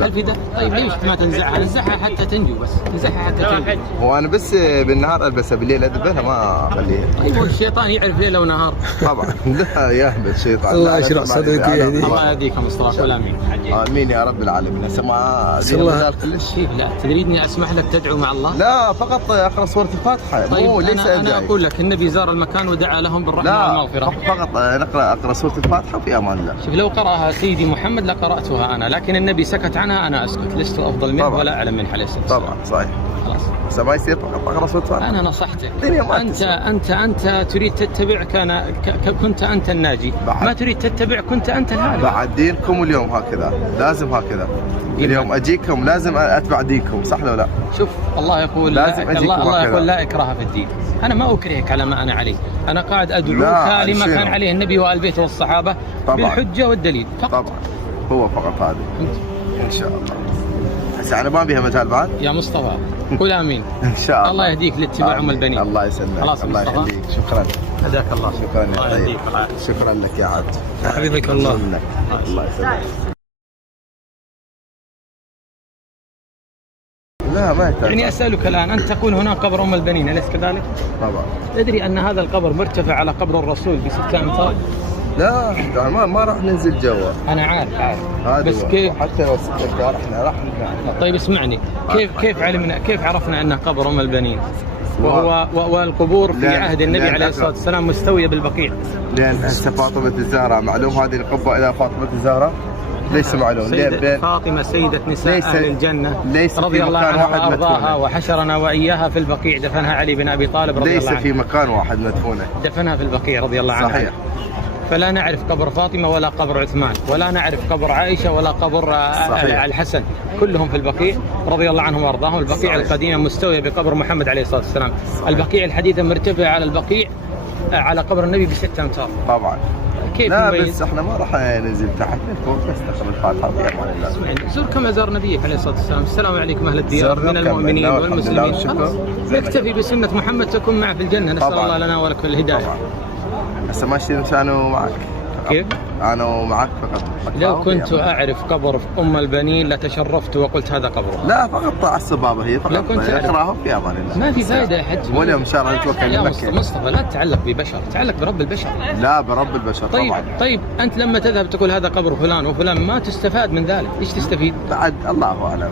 هل في ذلك؟ طيب ليش ما تنزعها؟ نزعها حتى تنجو بس، نزعها حتى تنجو. هو أنا بس بالنهار ألبسها بالليل أذبحها ما أخليها. طيب والشيطان يعرف ليلة ونهار. طبعا. لا يهبل الشيطان. الله يشرح صدرك ويهديك. الله يهديك يا مصطفى قول آمين. آمين يا رب العالمين. هسه ما الله كلش. لا تريدني أسمح لك تدعو مع الله؟ لا فقط أقرأ سورة الفاتحة. طيب مو ليس أنا أقول لك النبي زار المكان ودعا لهم بالرحمة والمغفرة. فقط أقرأ سورة الفاتحة وفي أمان الله. شوف لو قرأها سيدي محمد لقرأتها أنا، لكن النبي سكت عنها أنا أسكت، لست أفضل منه ولا أعلم من عليه الصلاة والسلام. طبعا صحيح. خلاص. بس ما يصير فقط أقرأ سورة الفاتحة. أنا نصحتك. أنت تريد تتبع كنت أنت الناجي، ما تريد تتبع كنت أنت الهالك. بعد دينكم اليوم هكذا، لازم هكذا. اليوم أجيكم لازم أتبع دينكم، صح ولا لا؟ شوف الله يقول الله يقول لا إكراه في الدين. أنا ما أكرهك على ما أنا عليه، أنا قاعد أدعوك لما كان عليه النبي وآل بيته والصحابة بالحجة والدليل فقط. طبعا هو فقط هذا. إن شاء الله. هسه أنا ما بيها مجال بعد. يا مصطفى قول آمين. إن شاء الله. الله يهديك لاتباع أم البنين. الله يسلمك. خلاص الله مصطفى. يهديك. شكرا. هداك الله. شكرا الله يا يهديك. شكرا لك يا عبد. حبيبك الله. الله يسلمك. لا ما يحتاج. يعني أسألك الآن أنت تقول هناك قبر أم البنين أليس كذلك؟ طبعا. تدري أن هذا القبر مرتفع على قبر الرسول ب6 أمتار؟ لا ما راح ننزل جوا. أنا عارف بس كيف حتى لو 6 أمتار احنا راح ننزل. طيب اسمعني كيف عرفنا أنه قبر أم البنين والقبور في عهد النبي عليه الصلاة والسلام مستوية بالبقيع؟ لأن هسه فاطمة الزهراء معلوم هذه القبة إلى فاطمة الزهراء ليس معلوم. فاطمة سيدة نساء أهل الجنة رضي الله عنها وأرضاها وحشرنا وإياها في البقيع. دفنها علي بن أبي طالب رضي الله عنه. ليس في مكان واحد مدفونة. دفنها في البقيع رضي الله عنها. صحيح. فلا نعرف قبر فاطمة ولا قبر عثمان ولا نعرف قبر عائشة ولا قبر الحسن، كلهم في البقيع رضي الله عنهم وأرضاهم. البقيع القديمة مستوية بقبر محمد عليه الصلاة والسلام. البقيع الحديثة مرتفعة على البقيع على قبر النبي ب6 أمتار. طبعا. كيف لا نميز؟ بس احنا ما راح ننزل تحت فوق بس نقرا الفاتحه في امان الله. زور كما زار نبيك عليه الصلاه والسلام. السلام عليكم اهل الديار من المؤمنين والمسلمين. نكتفي بسنه محمد تكون معه في الجنه. نسال الله لنا ولكم الهدايه. طبعا. هسه ماشي انا معك. كيف؟ انا معك فقط. لو كنت اعرف قبر ام البنين لتشرفت وقلت هذا قبره. لا فقط على الصبابه هي فقط. لو كنت اقراهم في امان الله. ما في فائده يا حج. واليوم ان شاء الله نتوكل يا على مصطفى لا تتعلق ببشر، تعلق برب البشر. لا برب البشر. طبعا. طيب انت لما تذهب تقول هذا قبر فلان وفلان ما تستفاد من ذلك، ايش تستفيد؟ بعد الله اعلم.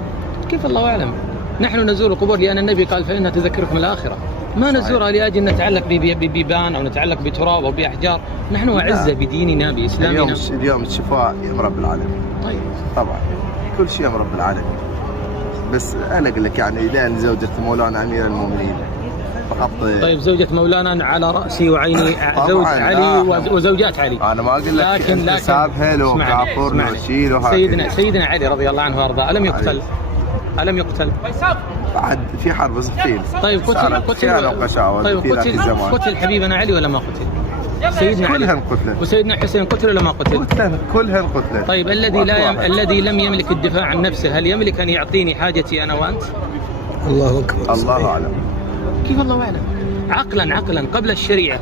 كيف الله اعلم؟ نحن نزور القبور لان النبي قال فانها تذكركم الاخره. ما نزورها لاجل نتعلق ببيبان او نتعلق بتراب او باحجار. نحن اعزه بديننا باسلامنا. اليوم الشفاء يا رب العالمين. طيب طبعا كل شيء يا رب العالمين. بس انا اقول لك يعني لان زوجة مولانا امير المؤمنين فقط. طيب زوجة مولانا على راسي وعيني. زوج علي وزوجات علي. انا ما اقول لك لكن حسابها لو كافر لو شيء لو سيدنا علي رضي الله عنه وارضاه الم يقتل؟ بعد في حرب صفين. طيب قتل قتل حبيبنا علي ولا ما قتل؟ سيدنا علي كلهن قتلت. وسيدنا حسين قتل ولا ما قتل؟ كلهن قتلت. طيب الذي لم يملك الدفاع عن نفسه، هل يملك أن يعطيني حاجتي أنا وأنت؟ الله أكبر. الله أعلم. كيف الله أعلم؟ عقلا قبل الشريعة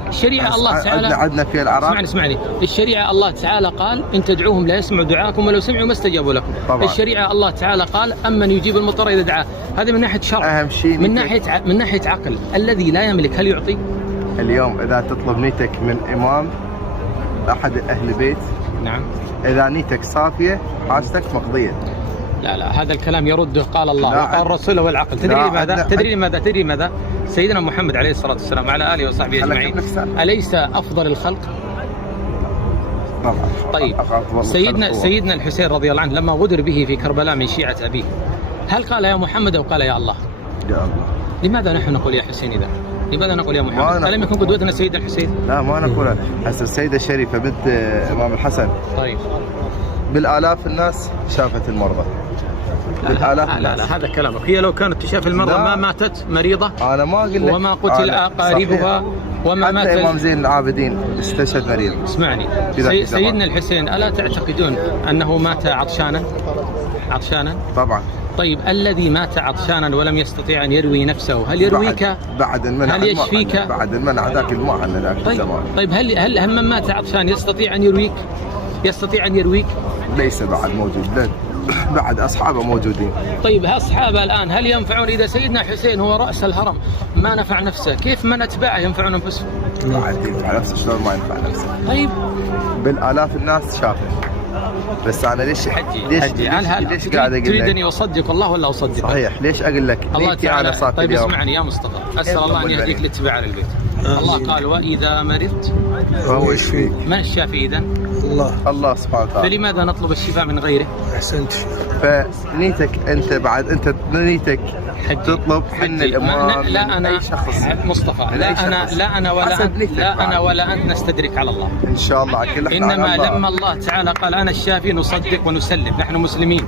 الله تعالى عندنا في العراق. اسمعني الشريعة الله تعالى قال إن تدعوهم لا يسمعوا دعاءكم ولو سمعوا ما استجابوا لكم. طبعا. الشريعة الله تعالى قال أمن يجيب المضطر إذا دعاه. هذا من ناحية شرع. أهم شيء من ناحية عقل، الذي لا يملك هل يعطي؟ اليوم إذا تطلب نيتك من إمام أحد أهل بيت، نعم، إذا نيتك صافية حاجتك مقضية. لا هذا الكلام يرده قال الله وقال رسوله والعقل. تدري لماذا؟ سيدنا محمد عليه الصلاة والسلام وعلى آله وصحبه أجمعين أليس أفضل الخلق؟ طيب سيدنا الحسين رضي الله عنه لما غدر به في كربلاء من شيعة أبيه، هل قال يا محمد أو قال يا الله؟ يا الله. لماذا نحن نقول يا حسين إذا؟ لماذا نقول يا محمد؟ ألم يكن قدوتنا سيدنا الحسين؟ لا ما نقولها. هسه السيدة الشريفة بنت إمام الحسن طيب بالآلاف الناس شافت المرضى. لا هذا كلامك. هي لو كانت تشاف المرضى ما ماتت مريضة. أنا ما أقول لك وما قتل أقاربها وما مات. حتى إمام زين العابدين استشهد مريض. اسمعني سيدنا الحسين ألا تعتقدون أنه مات عطشانا؟ طبعا. طيب الذي مات عطشانا ولم يستطيع أن يروي نفسه هل يرويك؟ بعد المنع. هل يشفيك؟ بعد المنع ذاك الماء عن ذاك الزمان. طيب هل من مات عطشان يستطيع أن يرويك؟ ليس بعد موجود. بعد أصحابه موجودين. طيب أصحابه الآن هل ينفعون؟ إذا سيدنا حسين هو رأس الهرم ما نفع نفسه، كيف من أتباعه ينفعون أنفسهم؟ بعد ينفع نفسه شلون ما ينفع نفسه؟ طيب بالآلاف الناس شافت. بس أنا ليش قاعد أقول لك؟ تريدني أصدق الله ولا أصدق؟ صحيح. ليش أقول لك؟ الله تعالى. طيب اليوم. اسمعني يا مصطفى، أسأل الله أن يهديك لاتباع البيت. الله قال وإذا مرضت فهو يشفيك. من الشافي إذن؟ الله سبحانه وتعالى. فلماذا نطلب الشفاء من غيره؟ أحسنت. فنيتك أنت أنت نيتك تطلب من الإمام. لا أنا شخص مصطفى، لا أنا ولا أنت نستدرك على الله إن شاء الله. إنما لما الله تعالى قال أنا الشافي نصدق ونسلم. نحن مسلمين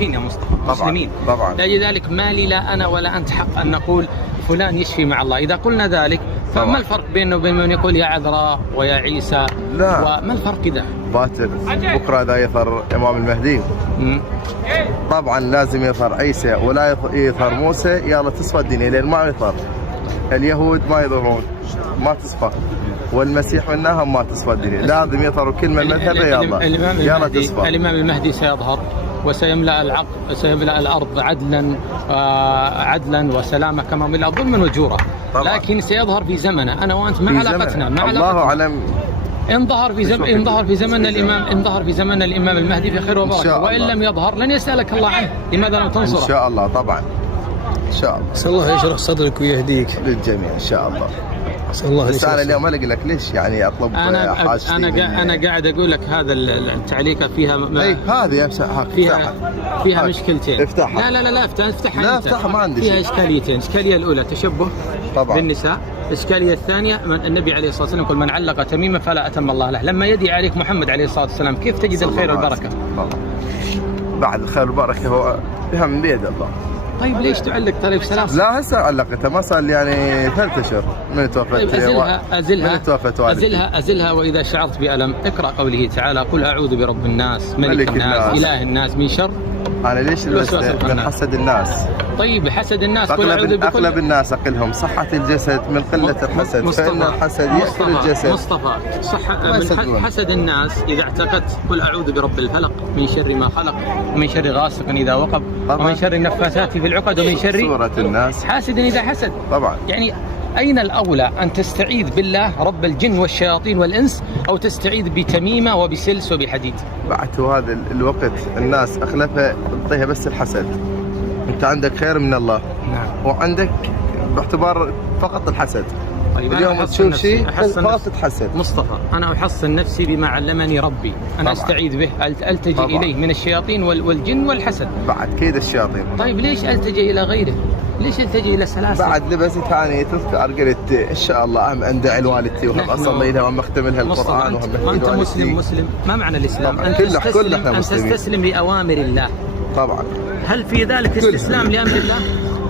يا مصطفى. مسلمين طبعا. لذلك ما لي لا أنا ولا أنت حق أن نقول فلان يشفي مع الله. إذا قلنا ذلك فما الفرق بينه وبين من يقول يا عذراء ويا عيسى؟ لا. وما الفرق كذا؟ باكر بكرة إذا يظهر إمام المهدي طبعا لازم يظهر عيسى ولا يظهر موسى. يلا تصفى الدنيا لأن ما يظهر. اليهود ما يظهرون ما تصفى، والمسيح منهم ما تصفى الدنيا. لازم يظهروا كل من مذهبه. يلا تصفى. الإمام المهدي سيظهر وسيملأ الأرض عدلا وسلامة كما ملأ ظلما وجورا. لكن سيظهر في زمنه أنا وأنت ما علاقتنا. الله أعلم. إن ظهر في زمن الإمام المهدي في خير وبركة، وإن لم يظهر لن يسألك الله عنه. لماذا لم تنصره؟ إن شاء الله. طبعا إن شاء الله. أسأل الله يشرح صدرك ويهديك للجميع إن شاء الله. أسأل الله. بس أنا اليوم أقول لك ليش يعني أطلب حاجتي. أنا قاعد أقول لك هذا التعليق فيها هذه فيها مشكلتين. افتحها. لا افتحها. لا افتحها ما عندي فيها إشكاليتين. الإشكالية الأولى تشبه طبعا بالنساء. الإشكالية الثانية النبي عليه الصلاة والسلام يقول من علق تميمة فلا أتم الله له. لما يدي عليك محمد عليه الصلاة والسلام كيف تجد الخير والبركة؟ بعد الخير والبركة هو بها من بيد الله. طيب ليش تعلق طيب سلاسل؟ لا هسه علقتها ما صار يعني 3 أشهر من توفت. طيب أزلها وإذا شعرت بألم اقرأ قوله تعالى قل أعوذ برب الناس ملك الناس إله الناس من شر. أنا ليش من حسد الناس؟ طيب حسد الناس قل أعوذ بكل. أغلب الناس أقلهم صحة الجسد من قلة الحسد. فإن الحسد يقتل الجسد. مصطفى من حسد الناس إذا اعتقدت قل أعوذ برب الفلق من شر ما خلق ومن شر غاسق إذا وقب ومن شر النفاثات في العقد ومن شر سورة الناس حاسد إذا حسد. طبعا. يعني أين الأولى أن تستعيذ بالله رب الجن والشياطين والإنس أو تستعيذ بتميمة وبسلس وبحديد؟ بعد هذا الوقت الناس أغلبها تعطيها بس الحسد. أنت عندك خير من الله. نعم. وعندك باعتبار فقط الحسد. طيب اليوم تشوف شيء فقط تتحسد. مصطفى أنا أحصن نفسي بما علمني ربي. أنا أستعيذ به ألتجئ إليه من الشياطين والجن والحسد. بعد كيد الشياطين. طيب ليش ألتجئ إلى غيره؟ ليش ألتجئ إلى سلاسل؟ بعد لبس ثاني تذكر قلت إن شاء الله أهم أندعي لوالدتي وهم أصلي لها وهم أختم لها القرآن وهم أنت مسلم. ما معنى الإسلام؟ أن تستسلم لأوامر الله. طبعا. هل في ذلك استسلام لأمر الله؟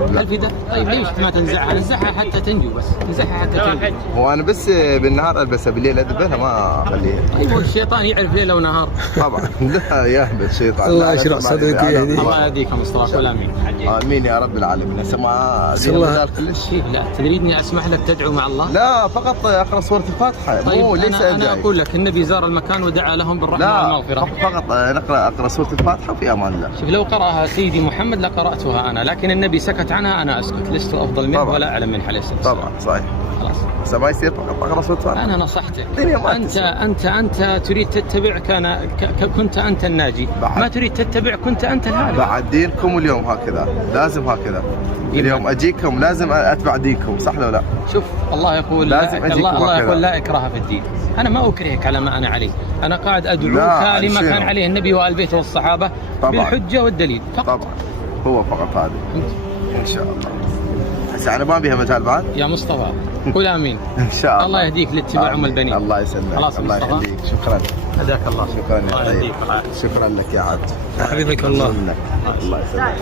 هل في داعي؟ طيب ليش ما تنزعها؟ نزعها حتى تنجو، بس نزعها حتى تنجو. وانا بس بالنهار البسها، بالليل ادبها ما اخليها. طيب الشيطان يعرف ليله ونهار. طبعا لا يهبل الشيطان. الله يشرح صدرك ويهديك. الله يهديك يا مصطفى، قول امين. امين يا رب العالمين. هسه ما الله كلش. لا تريدني اسمح لك تدعو مع الله؟ لا فقط اقرا سوره الفاتحه. طيب مو ليس أنا أقول لك النبي زار المكان ودعا لهم بالرحمة لا والمغفرة. فقط اقرا سوره الفاتحه في امان الله. شوف لو قرأها سيدي محمد لقرأتها أنا، لكن النبي سكت عنها، أنا أسكت، لست أفضل منه طبعا. ولا أعلم منه عليه الصلاة والسلام. طبعا صحيح. خلاص بس ما يصير فقط اقرا سوره الفاتحه. أنا نصحتك. ما أنت تريد تتبع، كنت أنت الناجي، ما تريد تتبع كنت أنت الهادي. بعد دينكم اليوم هكذا، لازم هكذا. اليوم اجيكم لازم اتبع دينكم، صح ولا لا؟ شوف الله يقول لازم الله يقول لا إكراه في الدين. أنا ما أكرهك على ما أنا عليه، أنا قاعد أدعوك لما كان عليه النبي وآل بيته والصحابة بالحجة والدليل فقط. طبعا هو فقط هذا ان شاء الله. هسه انا ما بيها مجال بعد يا مصطفى قول امين. ان شاء الله. الله يهديك لاتباع ام البنين. الله يسلمك. خلاص الله مصطفى. يخليك. شكرا. هداك الله. شكرا يا الله طيب. يهديك. شكرا لك يا عبد. حبيبك الله. الله يسلمك.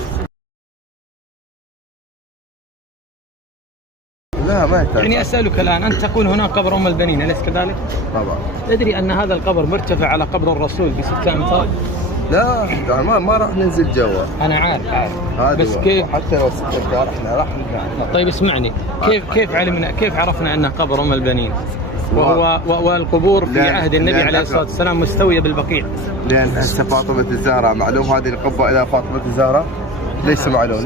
لا ما يحتاج. يعني اسالك الان، انت تقول هنا قبر ام البنين، اليس كذلك؟ طبعا. تدري ان هذا القبر مرتفع على قبر الرسول ب6 أمتار؟ لا ما راح ننزل جوا. انا عارف بس هو. كيف؟ حتى لو 6 أمتار احنا راح نرجع. طيب اسمعني، كيف عرفنا انه قبر ام البنين؟ والقبور في عهد النبي عليه الصلاه والسلام مستويه بالبقيع. لان هسه فاطمه الزهراء معلوم هذه القبه الى فاطمه الزهراء؟ ليس معلوم.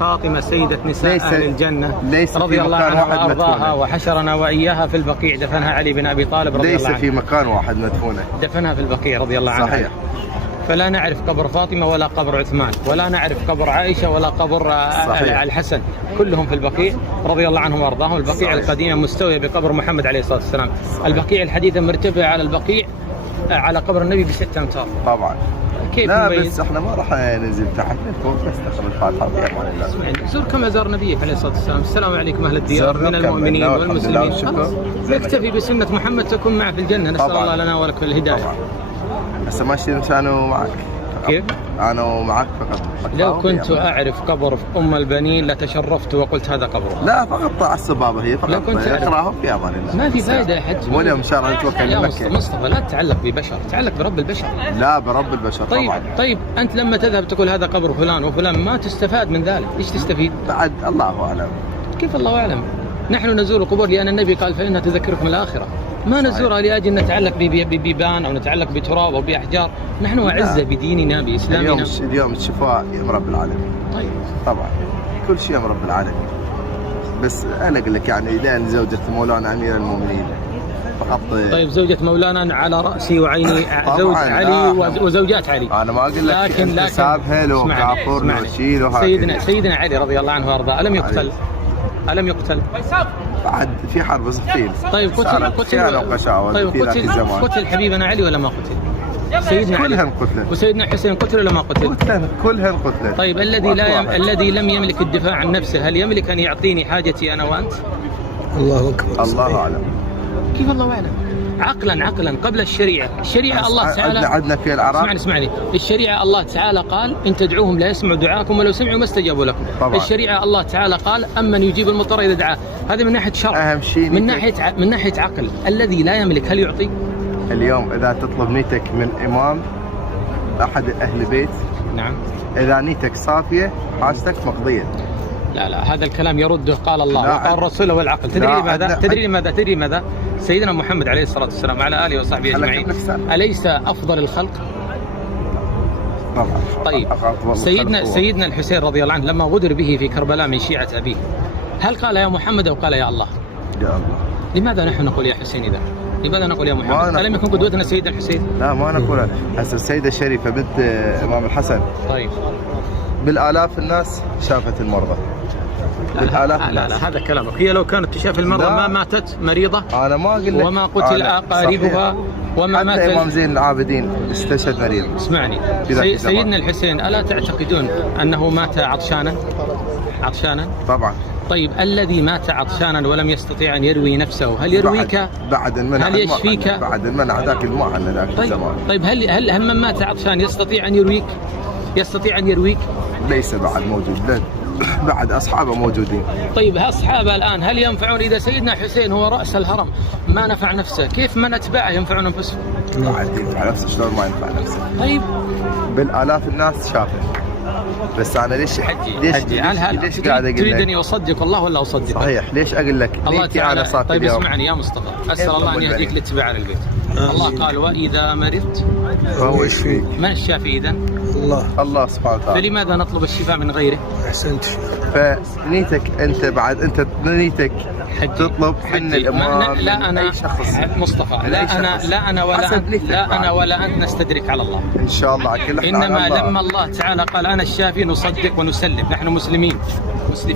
فاطمه سيده نساء اهل الجنه ليس رضي الله عنها وارضاها، وحشرنا واياها في البقيع، دفنها علي بن ابي طالب رضي الله عنه. ليس في مكان واحد مدفونه، دفنها في البقيع رضي الله عنها. صحيح. فلا نعرف قبر فاطمه ولا قبر عثمان، ولا نعرف قبر عائشه ولا قبر الحسن، كلهم في البقيع رضي الله عنهم وارضاهم. البقيع القديمه مستويه بقبر محمد عليه الصلاه والسلام. البقيع الحديثه مرتفع على البقيع على قبر النبي ب6 أمتار. طبعا. كيف لا نبين؟ بس احنا ما راح ننزل تحت، نفوق بس نقرا الفاتحه في امان الله. يعني زور كما زار نبيك عليه الصلاه والسلام. السلام عليكم اهل الديار من المؤمنين والمسلمين. نكتفي بسنه محمد تكون معه في الجنه. نسال الله لنا ولك في الهدايه. طبعا. هسه ماشي انا معك. كيف؟ انا معك فقط. لو كنت اعرف قبر ام البنين لتشرفت وقلت هذا قبره. لا فقط على الصبابه هي فقط. لو كنت اقراهم في امان الله. ما في فائده يا حج. واليوم ان شاء الله نتوكل يا لمكه. مصطفى لا تتعلق ببشر، تعلق برب البشر. لا برب البشر. طبعا. طيب انت لما تذهب تقول هذا قبر فلان وفلان ما تستفاد من ذلك، ايش تستفيد؟ بعد الله اعلم. كيف الله اعلم؟ نحن نزور القبور لان النبي قال فانها تذكركم الاخره، ما نزورها لاجل نتعلق ببيبان او نتعلق بتراب او باحجار. نحن اعزه بديننا باسلامنا. اليوم الشفاء يا رب العالمين. طيب طبعا كل شيء يا رب العالمين. بس انا اقول لك يعني لان زوجة مولانا امير المؤمنين فقط. طيب زوجة مولانا على راسي وعيني، زوج علي وزوجات علي. انا ما اقول لك لكن حسابها لو كافر لو شيء لو سيدنا علي رضي الله عنه وارضاه الم يقتل؟ بعد في حرب صفين. طيب قتل حبيبنا علي ولا ما قتل؟ سيدنا علي كلهم قتلوا. وسيدنا حسين قتل ولا ما قتل؟ كلهم قتلوا. طيب الذي لم يملك الدفاع عن نفسه هل يملك ان يعطيني حاجتي انا وانت؟ الله اكبر. الله اعلم. كيف الله اعلم؟ عقلا قبل الشريعه الله تعالى عندنا في العراق. اسمعني الشريعه الله تعالى قال ان تدعوهم لا يسمعوا دعاءكم ولو سمعوا ما استجابوا لكم. طبعا. الشريعه الله تعالى قال امن يجيب المضطر اذا دعاه. هذا من ناحيه شرع. اهم شيء من ناحيه عقل. الذي لا يملك هل يعطي؟ اليوم اذا تطلب نيتك من امام احد اهل بيت، نعم، اذا نيتك صافيه حاجتك مقضيه. لا هذا الكلام يرده قال الله وقال الرسول والعقل. تدري لماذا؟ سيدنا محمد عليه الصلاة والسلام وعلى آله وصحبه أجمعين أليس أفضل الخلق؟ طبعا. طيب سيدنا الحسين رضي الله عنه لما غدر به في كربلاء من شيعة أبيه هل قال يا محمد أو قال يا الله؟ يا الله. لماذا نحن نقول يا حسين إذا؟ لماذا نقول يا محمد؟ ألم يكن قدوتنا سيدنا الحسين؟ لا ما نقول. هسه السيدة الشريفة بنت إمام الحسن طيب بالآلاف الناس شافت المرضى. لا هذا كلامك. هي لو كانت تشاف المرضى ما ماتت مريضة. أنا ما أقول لك. وما قتل أقاربها وما مات. حتى إمام زين العابدين استشهد مريض. اسمعني سيدنا الحسين ألا تعتقدون أنه مات عطشانا؟ طبعا. طيب الذي مات عطشانا ولم يستطيع أن يروي نفسه هل يرويك؟ بعد المنع. هل يشفيك؟ بعد المنع ذاك الماء عن ذاك الزمان. طيب هل من مات عطشان يستطيع أن يرويك؟ ليس بعد موجود. بعد أصحابه موجودين. طيب أصحابه الآن هل ينفعون؟ إذا سيدنا حسين هو رأس الهرم ما نفع نفسه، كيف من أتباعه ينفعون أنفسهم؟ بعد ينفع نفسه، شلون ما ينفع نفسه؟ طيب بالآلاف الناس شافه. بس أنا ليش حجي قاعد أقول لك؟ تريدني أصدق الله ولا أصدق؟ صحيح، ليش أقول لك؟ الله تعالى. طيب اليوم. اسمعني يا مصطفى، أسأل الله أن يهديك لاتباع البيت. الله قال وإذا مرضت فهو يشفيك. من الشافي إذن؟ الله سبحانه وتعالى. فلماذا نطلب الشفاء من غيره؟ أحسنت. فنيتك أنت بعد أنت نيتك تطلب من الإمام لا أنا أي شخص مصطفى، لا أنا ولا أنت نستدرك على الله إن شاء الله. إنما لما الله تعالى قال أنا الشافي نصدق ونسلم. نحن مسلمين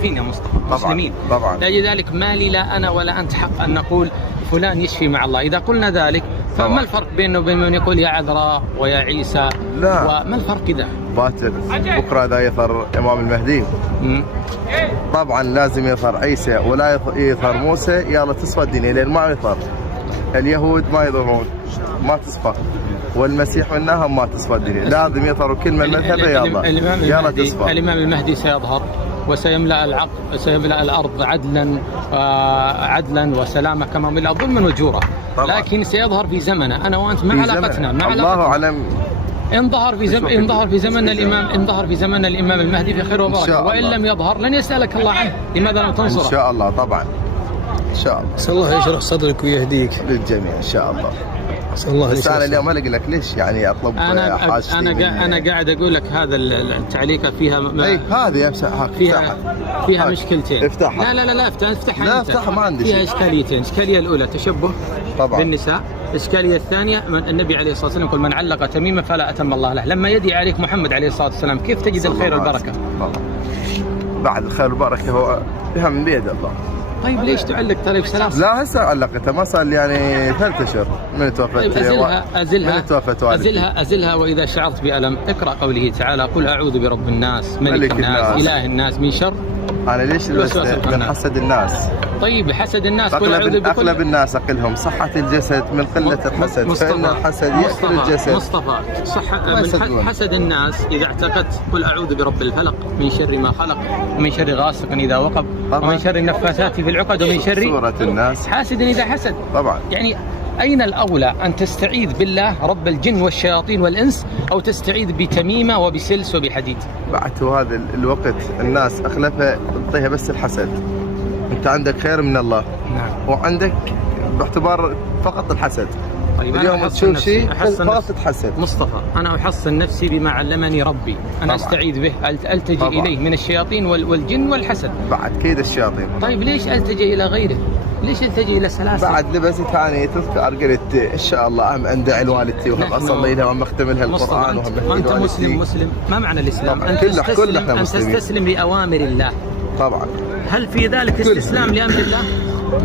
يا مصطفى، مسلمين طبعا. لذلك ما لي لا أنا ولا أنت حق أن نقول فلان يشفي مع الله. إذا قلنا ذلك فما الفرق بينه وبين من يقول يا عذراء ويا عيسى؟ لا، وما الفرق كذا؟ باكر بكرة إذا يظهر إمام المهدي طبعا لازم يظهر عيسى، ولا يظهر موسى. يلا تصفى الدنيا، لأن ما يظهر اليهود ما يظهرون، ما تصفى، والمسيح منهم ما تصفى الدنيا. لازم يظهروا كل من مذهبه. يلا تصفى. الإمام المهدي سيظهر وسيملأ الأرض عدلا وسلامة كما ملأ ظلما وجورا. لكن سيظهر في زمنه أنا وأنت ما علاقتنا. الله أعلم. إن ظهر في زمن الإمام المهدي في خير وبركة، وإن لم يظهر لن يسألك الله عنه. لماذا لم تنصره؟ إن شاء الله طبعا، إن شاء الله. أسأل الله يشرح صدرك ويهديك للجميع إن شاء الله. أسأل الله بس أنا اليوم أقول لك ليش يعني أطلب حاجتي. أنا قاعد أقول لك هذا التعليقة فيها هذه فيها مشكلتين. افتحها. لا افتحها. لا افتحها، ما عندي فيها إشكاليتين. الإشكالية الأولى تشبه طبعا بالنساء. الإشكالية الثانية النبي عليه الصلاة والسلام يقول من علق تميما فلا أتم الله له. لما يدي عليك محمد عليه الصلاة والسلام كيف تجد الخير والبركة؟ بعد الخير والبركة هو من بيد الله. طيب ليش تعلق طريق سلام؟ لا هسه علقتها، ما صار يعني 3 أشهر من توفت. طيب أزلها وإذا شعرت بألم اقرأ قوله تعالى قل أعوذ برب الناس ملك الناس إله الناس من شر. أنا ليش من حسد الناس؟ طيب حسد الناس أغلب الناس أقلهم صحة الجسد من قلة الحسد، فإن الحسد يأكل الجسد. مصطفى من حسد الناس إذا اعتقدت قل أعوذ برب الفلق من شر ما خلق ومن شر غاسق إذا وقب ومن شر النفاثات في العقد ومن شر سورة الناس حاسد إذا حسد. طبعا. يعني أين الأولى أن تستعيذ بالله رب الجن والشياطين والإنس أو تستعيذ بتميمة وبسلس وبحديد؟ بعد هذا الوقت الناس أغلبها تعطيها بس الحسد. أنت عندك خير من الله. نعم. وعندك باعتبار فقط الحسد. طيب اليوم تشوف شيء فقط تحسد. مصطفى أنا أحصن نفسي بما علمني ربي. أنا أستعيذ به، ألتجئ إليه من الشياطين والجن والحسد. بعد كيد الشياطين. طيب ليش ألتجئ إلى غيره؟ ليش ألتجئ إلى سلاسل؟ بعد لبست ثاني تذكر قلت إن شاء الله أهم أندعي لوالدتي وهم أصلي لها وهم أختم لها القرآن وهم أنت مسلم. ما معنى الإسلام؟ أن تستسلم لأوامر الله. طبعا. هل في ذلك استسلام لأمر الله؟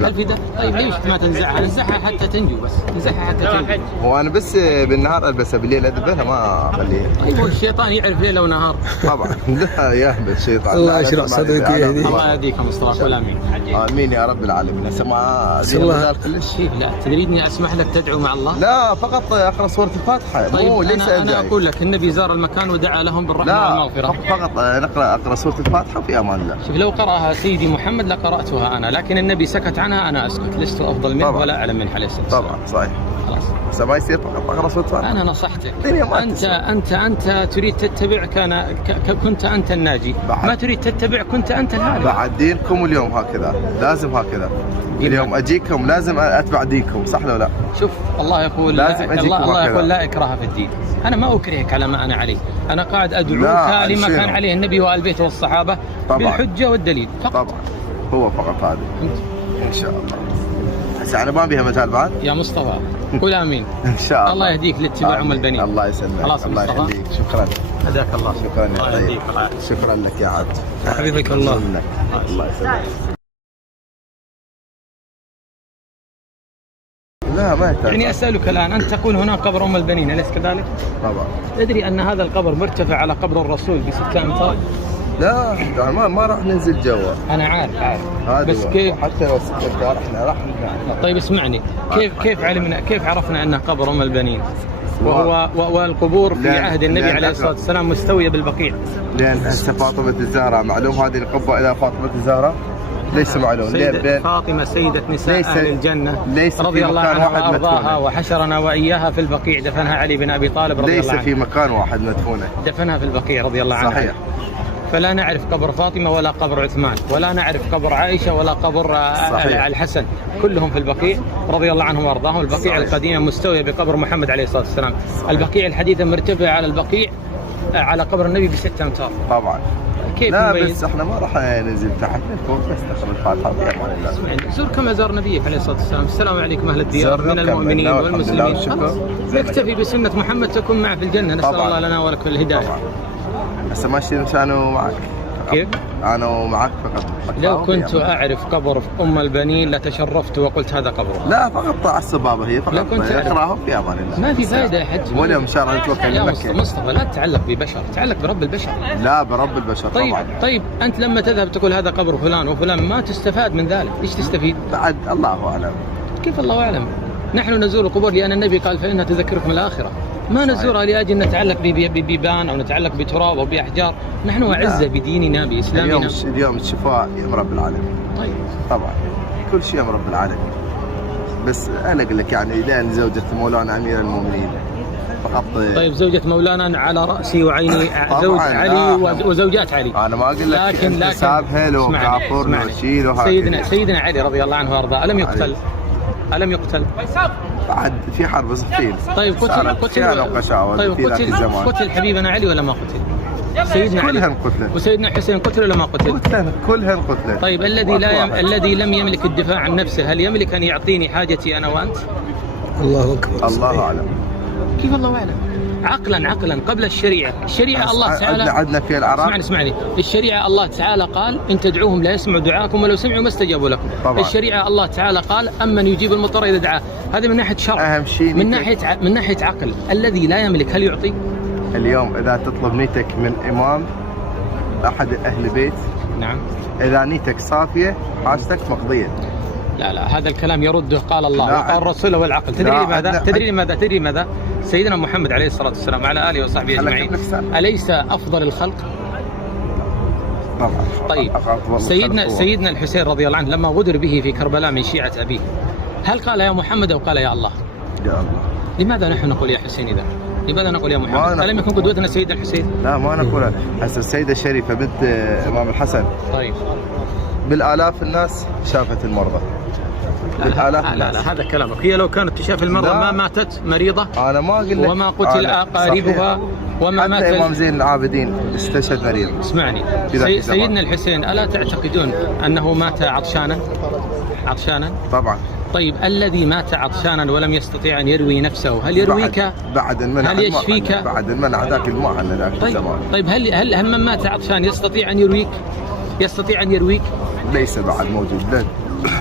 هل في ده؟ طيب ليش ما تنزعها؟ نزعها حتى تنجو، بس نزعها حتى تنجو. وانا بس بالنهار البسها، بالليل ادبها ما اخليها. طيب والشيطان يعرف ليله ونهار. طبعا. لا يهبل الشيطان. الله يشرح صدرك ويهديك. الله يهديك يا مصطفى، قول امين. امين يا رب العالمين. ما الله كلش. لا تريدني اسمح لك تدعو مع الله؟ لا فقط اقرا سوره الفاتحه. طيب مو ليس أنا اقول لك النبي زار المكان ودعا لهم بالرحمه والمغفره. فقط اقرا سوره الفاتحه وفي امان الله. شوف لو قراها سيدي محمد لقراتها انا، لكن النبي سكت عنها انا اسكت. لست افضل منه ولا اعلم منه عليه الصلاه والسلام. طبعا صحيح. خلاص بس ما يصير اقرا سوره الفاتحه. انا نصحتك. انت تريد تتبع كنت انت الناجي، ما تريد تتبع كنت انت الهالك. بعد دينكم اليوم هكذا، لازم هكذا. اليوم اجيكم لازم اتبع دينكم، صح ولا لا؟ شوف الله يقول الله يقول لا اكراه في الدين. انا ما اكرهك على ما انا عليه، انا قاعد ادعوك لما كان عليه النبي وآل بيته والصحابه بالحجه والدليل فقط. طبعا هو فقط هذا ان شاء الله. هسه انا ما بيها مجال بعد يا مصطفى. قول امين. ان شاء الله. الله يهديك لاتباع ام البنين. الله يسلمك. خلاص الله يهديك. شكرا. هداك الله. شكرا الله يا يهديك. شكرا لك يا عبد. حبيبك الله. الله يسلمك. لا ما يحتاج. يعني اسالك الان، انت تقول هناك قبر ام البنين، اليس كذلك؟ طبعا. تدري ان هذا القبر مرتفع على قبر الرسول ب6 أمتار؟ لا يعني ما راح ننزل جوا. انا عارف بس هذا كيف؟ حتى لو استقرار احنا راح نرجع. طيب اسمعني، كيف عرفنا ان قبر ام البنين والقبور في عهد النبي عليه الصلاه والسلام مستويه بالبقيع؟ لان هسه فاطمه الزهراء معلوم هذه القبه الى فاطمه الزهراء ليس معلوم. سيدة فاطمة سيدة نساء أهل الجنة رضي الله عنها وأرضاها، وحشرنا وإياها في البقيع، دفنها علي بن أبي طالب رضي الله عنه. ليس في مكان واحد مدفونة، دفنها في البقيع رضي الله عنها. صحيح. فلا نعرف قبر فاطمة ولا قبر عثمان، ولا نعرف قبر عائشة ولا قبر الحسن، كلهم في البقيع رضي الله عنهم وأرضاهم. البقيع القديمة مستوية بقبر محمد عليه الصلاة والسلام. البقيع الحديثة مرتفعة على البقيع على قبر النبي ب6 أمتار. طبعا. كيف لا نبين؟ بس احنا ما راح ننزل تحت فوق، بس نقرا الفاتحه بامان الله. زور كما زار نبيك عليه الصلاه والسلام. السلام عليكم اهل الديار من المؤمنين والمسلمين. نكتفي بسنه محمد تكون معه في الجنه. نسال الله لنا ولكم الهدايه. طبعا. هسه ماشي انا معك. كيف؟ انا معك فقط. لو كنت اعرف قبر ام البنين لتشرفت وقلت هذا قبره. لا فقط على الصبابه هي فقط. لو كنت اقراهم في امان الله. ما في فائده يا حج. واليوم ان شاء الله نتوكل يا مصطفى لا تتعلق ببشر، تعلق برب البشر. لا برب البشر. طيب انت لما تذهب تقول هذا قبر فلان وفلان ما تستفاد من ذلك، ايش تستفيد؟ بعد الله اعلم. كيف الله اعلم؟ نحن نزور القبور لان النبي قال فانها تذكركم الاخره. ما نزورها لاجل نتعلق ببيبان او نتعلق بتراب او باحجار. نحن اعزه بديننا باسلامنا. اليوم الشفاء يم رب العالمين. طيب طبعا كل شيء يم رب العالمين. بس انا اقول لك يعني لان زوجة مولانا امير المؤمنين فقط. طيب زوجة مولانا على راسي وعيني، زوج علي وزوجات علي. انا ما اقول لك لكن حسابها لو كافر لو شيء سيدنا علي رضي الله عنه وارضاه الم يقتل؟ الم يقتل؟ بعد في حرب صفين. طيب قتل حبيبنا علي ولا ما قتل؟ سيدنا علي كلهم قتلوا. وسيدنا حسين قتل ولا ما قتل؟ كلهم قتلوا. طيب الذي لم يملك الدفاع عن نفسه هل يملك ان يعطيني حاجتي انا وانت؟ الله اكبر. الله اعلم. كيف الله اعلم؟ عقلا قبل الشريعه الله تعالى عندنا في العراق. اسمعني الشريعه الله تعالى قال ان تدعوهم لا يسمعوا دعاءكم ولو سمعوا ما استجابوا لكم. طبعا. الشريعه الله تعالى قال امن يجيب المضطر اذا دعاه. هذا من ناحيه شرع. اهم شيء من ناحيه عقل. الذي لا يملك هل يعطي؟ اليوم اذا تطلب نيتك من امام احد اهل بيت، نعم، اذا نيتك صافيه حاجتك مقضيه. لا هذا الكلام يرده قال الله وقال الرسول والعقل. تدري لماذا؟ سيدنا محمد عليه الصلاة والسلام وعلى آله وصحبه أجمعين أليس أفضل الخلق؟ طبعا. طيب سيدنا الحسين رضي الله عنه لما غدر به في كربلاء من شيعة أبيه هل قال يا محمد أو قال يا الله؟ يا الله. لماذا نحن نقول يا حسين إذا؟ لماذا نقول يا محمد؟ ألم يكن قدوتنا سيدنا الحسين؟ لا ما نقولها. هسه السيدة الشريفة بنت إمام الحسن. طيب بالآلاف الناس شافت المرضى. لا هذا كلامك. هي لو كانت تشاف المرضى ما ماتت مريضة. أنا ما أقول لك. وما قتل أقاربها وما مات. حتى إمام زين العابدين استشهد مريض. اسمعني سيدنا الحسين ألا تعتقدون أنه مات عطشانا؟ طبعا. طيب الذي مات عطشانا ولم يستطيع أن يروي نفسه هل يرويك؟ بعد المنع. هل يشفيك؟ بعد المنع ذاك الماء عن ذاك الزمان. طيب هل من مات عطشان يستطيع أن يرويك؟ ليس بعد موجود.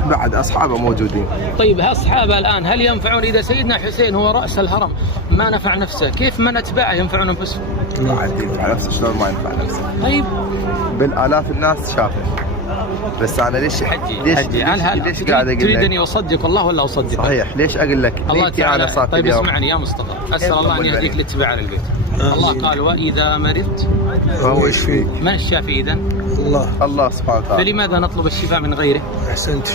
بعد أصحابه موجودين. طيب أصحابه الآن هل ينفعون؟ إذا سيدنا حسين هو رأس الهرم ما نفع نفسه، كيف من أتباعه ينفعون أنفسهم؟ بعد ينفع نفسه شلون ما ينفع نفسه؟ طيب بالآلاف الناس شافه. بس أنا ليش قاعد أقول لك؟ تريدني أصدق الله ولا أصدق؟ صحيح. ليش أقول لك؟ الله تعالى. طيب اسمعني يا مصطفى، أسأل الله أن يهديك لاتباع البيت. الله قال وإذا مرضت فهو يشفيك. من الشافي إذن؟ الله سبحانه وتعالى. فلماذا نطلب الشفاء من غيره؟ أحسنت.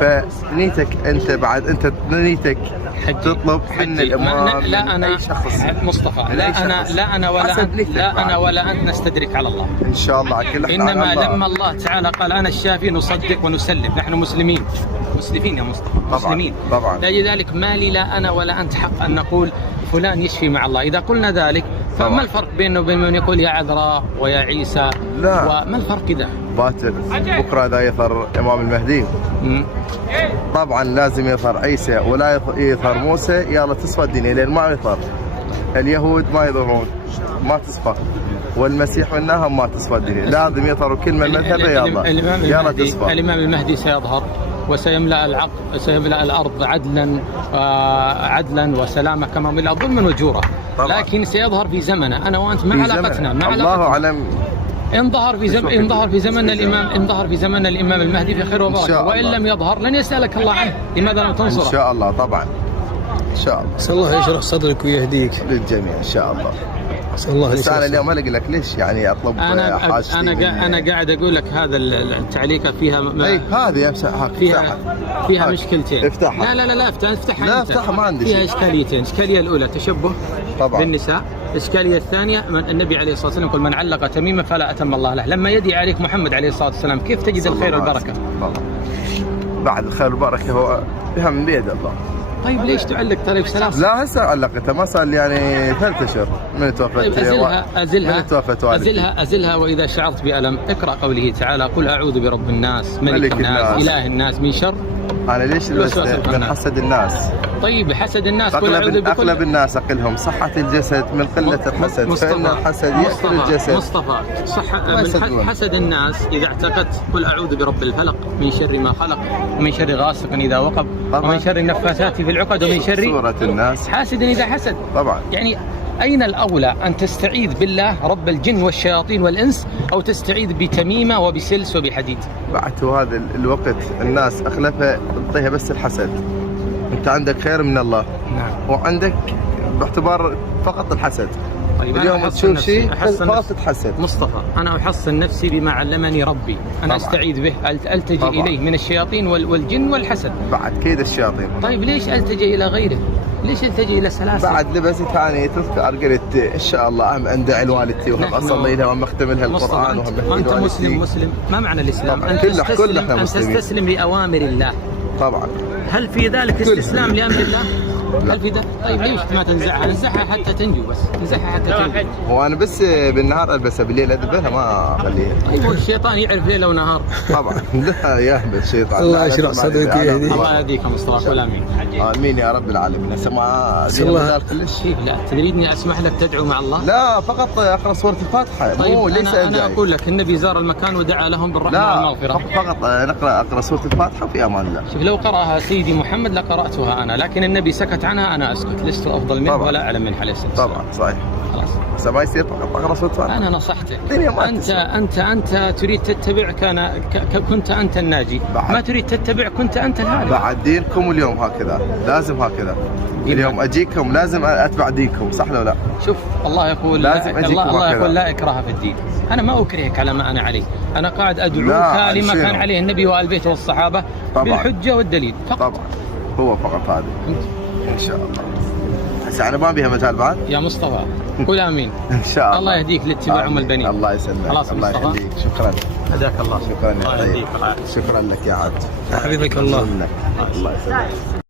فنيتك أنت بعد أنت نيتك تطلب من الإمام. لا أنا مصطفى لا أنا ولا أنت نستدرك على الله إن شاء الله. إنما لما الله تعالى قال أنا الشافي نصدق ونسلم. نحن مسلمين يا مصطفى. مسلمين طبعا. لذلك ما لي لا أنا ولا أنت حق أن نقول فلان يشفي مع الله. إذا قلنا ذلك فما الفرق بينه وبين من يقول يا عذراء ويا عيسى؟ لا. وما الفرق إذا؟ باكر بكرة إذا يظهر إمام المهدي طبعا لازم يظهر عيسى ولا يظهر موسى. يلا تصفى الدنيا لأن ما يظهر. اليهود ما يظهرون ما تصفى، والمسيح منهم ما تصفى الدنيا. لازم يظهروا كل من مذهبه يلا تصفى. الإمام المهدي سيظهر وسيملأ الأرض عدلا وسلامة كما ملأ ظلما وجورا. لكن سيظهر في زمنه أنا وأنت ما علاقتنا. الله أعلم إن ظهر في زمن الإمام المهدي في خير وبركة، وإن لم يظهر لن يسألك الله عنه، لماذا لم تنصره؟ إن شاء الله طبعا إن شاء الله. نسأل الله يشرح صدرك ويهديك للجميع إن شاء الله. نسأل الله بس أنا اليوم ألقى لك ليش يعني أطلب حاجتي. أنا قاعد أقول لك هذا التعليقة فيها أي هذه فيها مشكلتين. افتحها. لا افتحها. لا افتحها ما عندي فيها شيء. إشكاليتين، الإشكالية الأولى تشبه طبعا بالنساء، الإشكالية الثانية النبي عليه الصلاة والسلام يقول من علق تميمة فلا أتم الله له، لما يدي عليك محمد عليه الصلاة والسلام كيف تجد الخير والبركة؟ بعد الخير والبركة هو بها من بيد الله. طيب ليش تعلق طيب سلاسل؟ لا هسه علقتها، ما صار يعني 3 أشهر من توفت. طيب أزلها وإذا شعرت بألم اقرأ قوله تعالى قل أعوذ برب الناس ملك الناس إله الناس من شر. أنا ليش من حسد الناس؟ طيب حسد الناس قل أعوذ بكل. أغلب الناس أقلهم صحة الجسد من قلة الحسد، فإن الحسد يأكل الجسد. مصطفى من حسد الناس إذا اعتقدت قل أعوذ برب الفلق من شر ما خلق ومن شر غاسق إذا وقب ومن شر النفاثات في العقد ومن شر سورة الناس حاسد إذا حسد. طبعا يعني أين الأولى أن تستعيذ بالله رب الجن والشياطين والإنس أو تستعيذ بتميمة وبسلس وبحديد؟ بعد هذا الوقت الناس أغلبها تعطيها بس الحسد. أنت عندك خير من الله. نعم. وعندك باعتبار فقط الحسد. طيب اليوم تشوف شيء فقط تتحسد. مصطفى أنا أحصن نفسي بما علمني ربي، أنا طبعا. أستعيذ به، ألتجئ طبعا. إليه من الشياطين والجن والحسد. بعد كيد الشياطين. طيب ليش ألتجئ إلى غيره؟ ليش ألتجئ إلى سلاسل؟ بعد لبست ثاني تذكر قلت إن شاء الله أهم أندعي لوالدتي وهم أصلي لها وهم أختم لها القرآن وهم أنت مسلم ما معنى الإسلام؟ طبعا. أن تستسلم لأوامر الله. طبعا. هل في ذلك استسلام لأمر الله؟ هل في ذلك؟ طيب ليش ما تنزعها؟ نزعها حتى تنجو، بس نزعها حتى تنجو. وأنا بس بالنهار ألبسها، بالليل أدبها ما أخليها. طيب الشيطان يعرف ليلة ونهار. طبعا لا يهبل الشيطان. الله يشرح صدرك ويهديك. الله يهديك يا مصطفى، قول آمين. آمين يا رب العالمين. هسه ما الله كلش. لا تريدني أسمح لك تدعو مع الله؟ لا فقط أقرأ سورة الفاتحة. طيب أنا أقول لك النبي زار المكان ودعا لهم بالرحمة والمغفرة. فقط أقرأ سورة الفاتحة وفي أمان الله. شوف لو قرأها سيدي محمد لقرأتها أنا، لكن النبي سكت عنها أنا أسكت، لست أفضل منه ولا أعلم من عليه الصلاة والسلام. طبعا صحيح. خلاص. بس ما يصير فقط أقرأ سورة الفاتحة. أنا نصحتك. أنت تريد تتبع كنت أنت الناجي، ما تريد تتبع كنت أنت الهالك. بعد دينكم اليوم هكذا، لازم هكذا. اليوم أجيكم لازم أتبع دينكم، صح لو لا؟ شوف الله يقول لازم الله يقول لا إكراه في الدين. أنا ما أكرهك على ما أنا عليه، أنا قاعد أدعوك لما كان عليه النبي وآل بيته والصحابة بالحجة والدليل فقط. طبعا هو فقط هذا. إن شاء الله. هسه أنا ما بيها مجال بعد. يا مصطفى قول آمين. إن شاء الله. الله يهديك لاتباع أم البنين. الله يسلمك. خلاص الله مصطفى. يهديك. شكرا. هداك الله. شكرا يا الله طيب. يهديك. شكرا لك يا عبد. حبيبك الله. الله يسلمك.